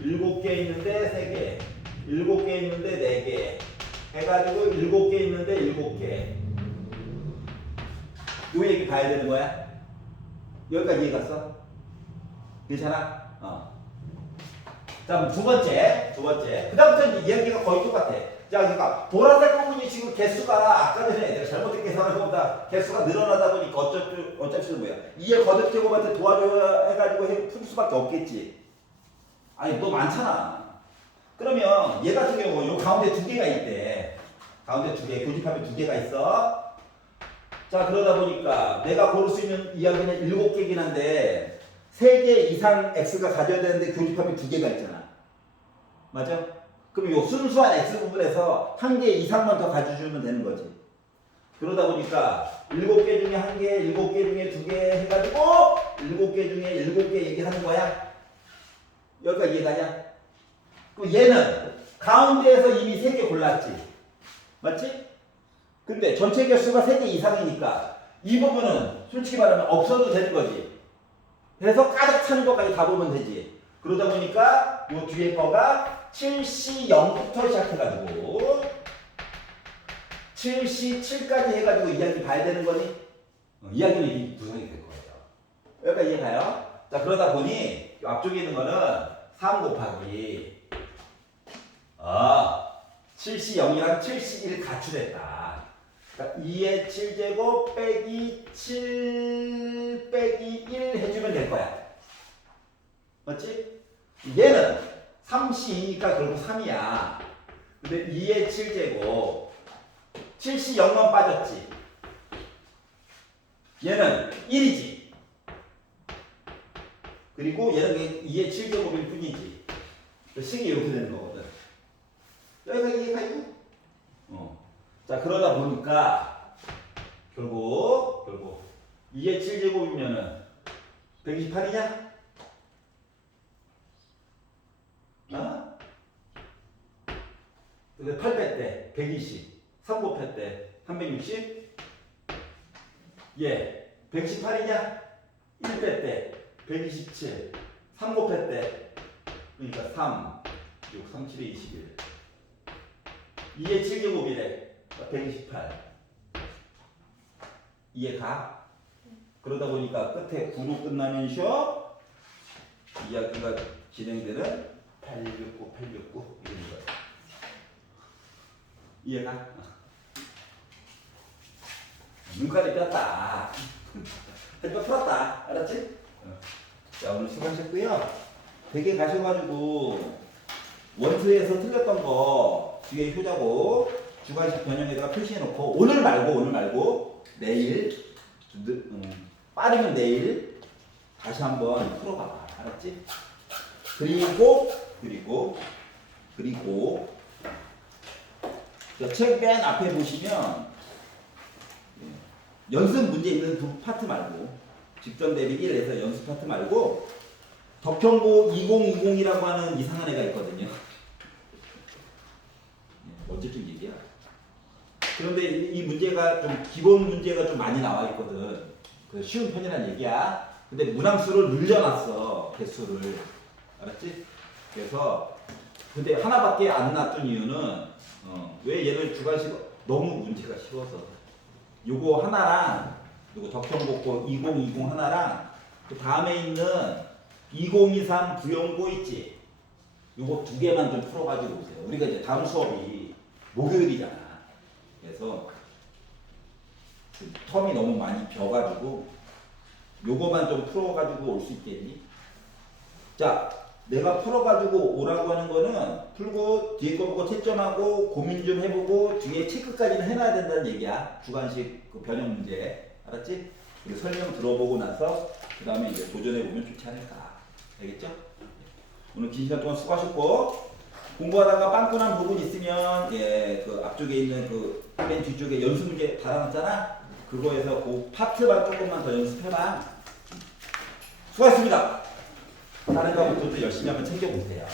7개 있는데 3개, 7개 있는데 4개 해가지고 7개 있는데 7개. 요 얘기 봐야 되는 거야. 여기까지 이해 갔어? 괜찮아? 자, 두 번째. 그 다음부터 이야기가 거의 똑같아. 자, 그러니까 보라색 부분 성분이 지금 개수가 아까 전에 내가 잘못된 계산한 것보다 개수가 늘어나다 보니까 어차피 뭐야. 2의 거듭 제곱한테 도와줘야 해가지고 풀 수밖에 없겠지. 아니 너 많잖아. 그러면 얘 같은 경우 요 가운데 두 개가 있대. 가운데 두 개, 교집합이 두 개가 있어. 자 그러다 보니까 내가 고를 수 있는 이야기는 7개긴 한데 3개 이상 x가 가져야 되는데 교집합이 두 개가 있잖아. 맞아? 그럼 요 순수한 x 부분에서 1개 이상만 더 가져주면 되는 거지. 그러다 보니까 7개 중에 1개, 7개 중에 2개 해가지고 7개 중에 7개 얘기하는 거야. 여기까지 이해가냐? 그럼 얘는 가운데에서 이미 3개 골랐지. 맞지? 근데 전체 개수가 3개 이상이니까 이 부분은 솔직히 말하면 없어도 되는 거지. 그래서 가득 차는 것까지 다 보면 되지. 그러다 보니까 요 뒤에 거가 7C0부터 시작해가지고 7C7까지 해가지고 이야기 봐야 되는 거니? 이야기는 이미 구성이 될 거예요. 여기까지 이해가요? 자 그러다 보니 앞쪽에 있는 거는 3 곱하기 7C0이랑 7C1 가출했다. 그러니까 2의 7제곱 빼기 7 빼기 1 해주면 될 거야. 맞지? 얘는 3C2니까 결국 3이야. 근데 2의 7제곱 7C0만 빠졌지. 얘는 1이지. 그리고 얘는 2의 7제곱일 뿐이지. 식이 이렇게 되는 거거든. 여기가 이해가요? 자 그러다 보니까 결국 2의 7제곱이면은 128이냐? 아? 근데 8 뺐대 120 3 곱했대 360 예 118이냐? 1 뺐대 127 3 곱했대 그러니까 3 6 3 7에 21 2의 7제곱이래 128 이해가? 그러다 보니까 끝에 9로 끝나면 쉬어 이야기가 진행되는 869 869 이런 거야. 이해가? 눈깔이 뺐다. 하지만 풀었다. 알았지? 자 오늘 수고하셨고요. 되게 가셔가지고 원투에서 틀렸던 거 뒤에 효자고 주관식 변형에다가 표시해놓고 오늘 말고 내일 빠르면 내일 다시 한번 풀어봐. 알았지? 그리고 책 맨 앞에 보시면 연습 문제 있는 두 파트 말고 직전 대비 1에서 연습 파트 말고 덕형고 2020이라고 하는 이상한 애가 있거든요. 언제쯤 얘기야? 그런데 이 문제가 좀 기본 문제가 좀 많이 나와 있거든. 그 쉬운 편이란 얘기야. 근데 문항수를 늘려놨어 개수를. 알았지? 그래서 근데 하나밖에 안 놨던 이유는 왜 얘를 주관식 너무 문제가 쉬워서 요거 하나랑 요거 덕형고 2020 하나랑 그 다음에 있는 2023 부영고 있지. 요거 두 개만 좀 풀어가지고 오세요. 우리가 이제 다음 수업이 목요일이잖아. 그래서 그 텀이 너무 많이 벼가지고 요거만 좀 풀어가지고 올 수 있겠니? 자, 내가 풀어가지고 오라고 하는 거는 풀고 뒤에 거 보고 채점하고 고민 좀 해보고 뒤에 체크까지는 해놔야 된다는 얘기야. 주관식 그 변형 문제. 알았지? 그리고 설명 들어보고 나서 그 다음에 이제 도전해보면 좋지 않을까. 알겠죠? 오늘 긴 시간 동안 수고하셨고 공부하다가 빵꾸난 부분 있으면 예, 그 앞쪽에 있는 그 맨 뒤쪽에 연습 문제 달아놨잖아. 그거에서 그 파트만 조금만 더 연습해봐. 수고하셨습니다. 다른 거부터 열심히 한번 챙겨보세요.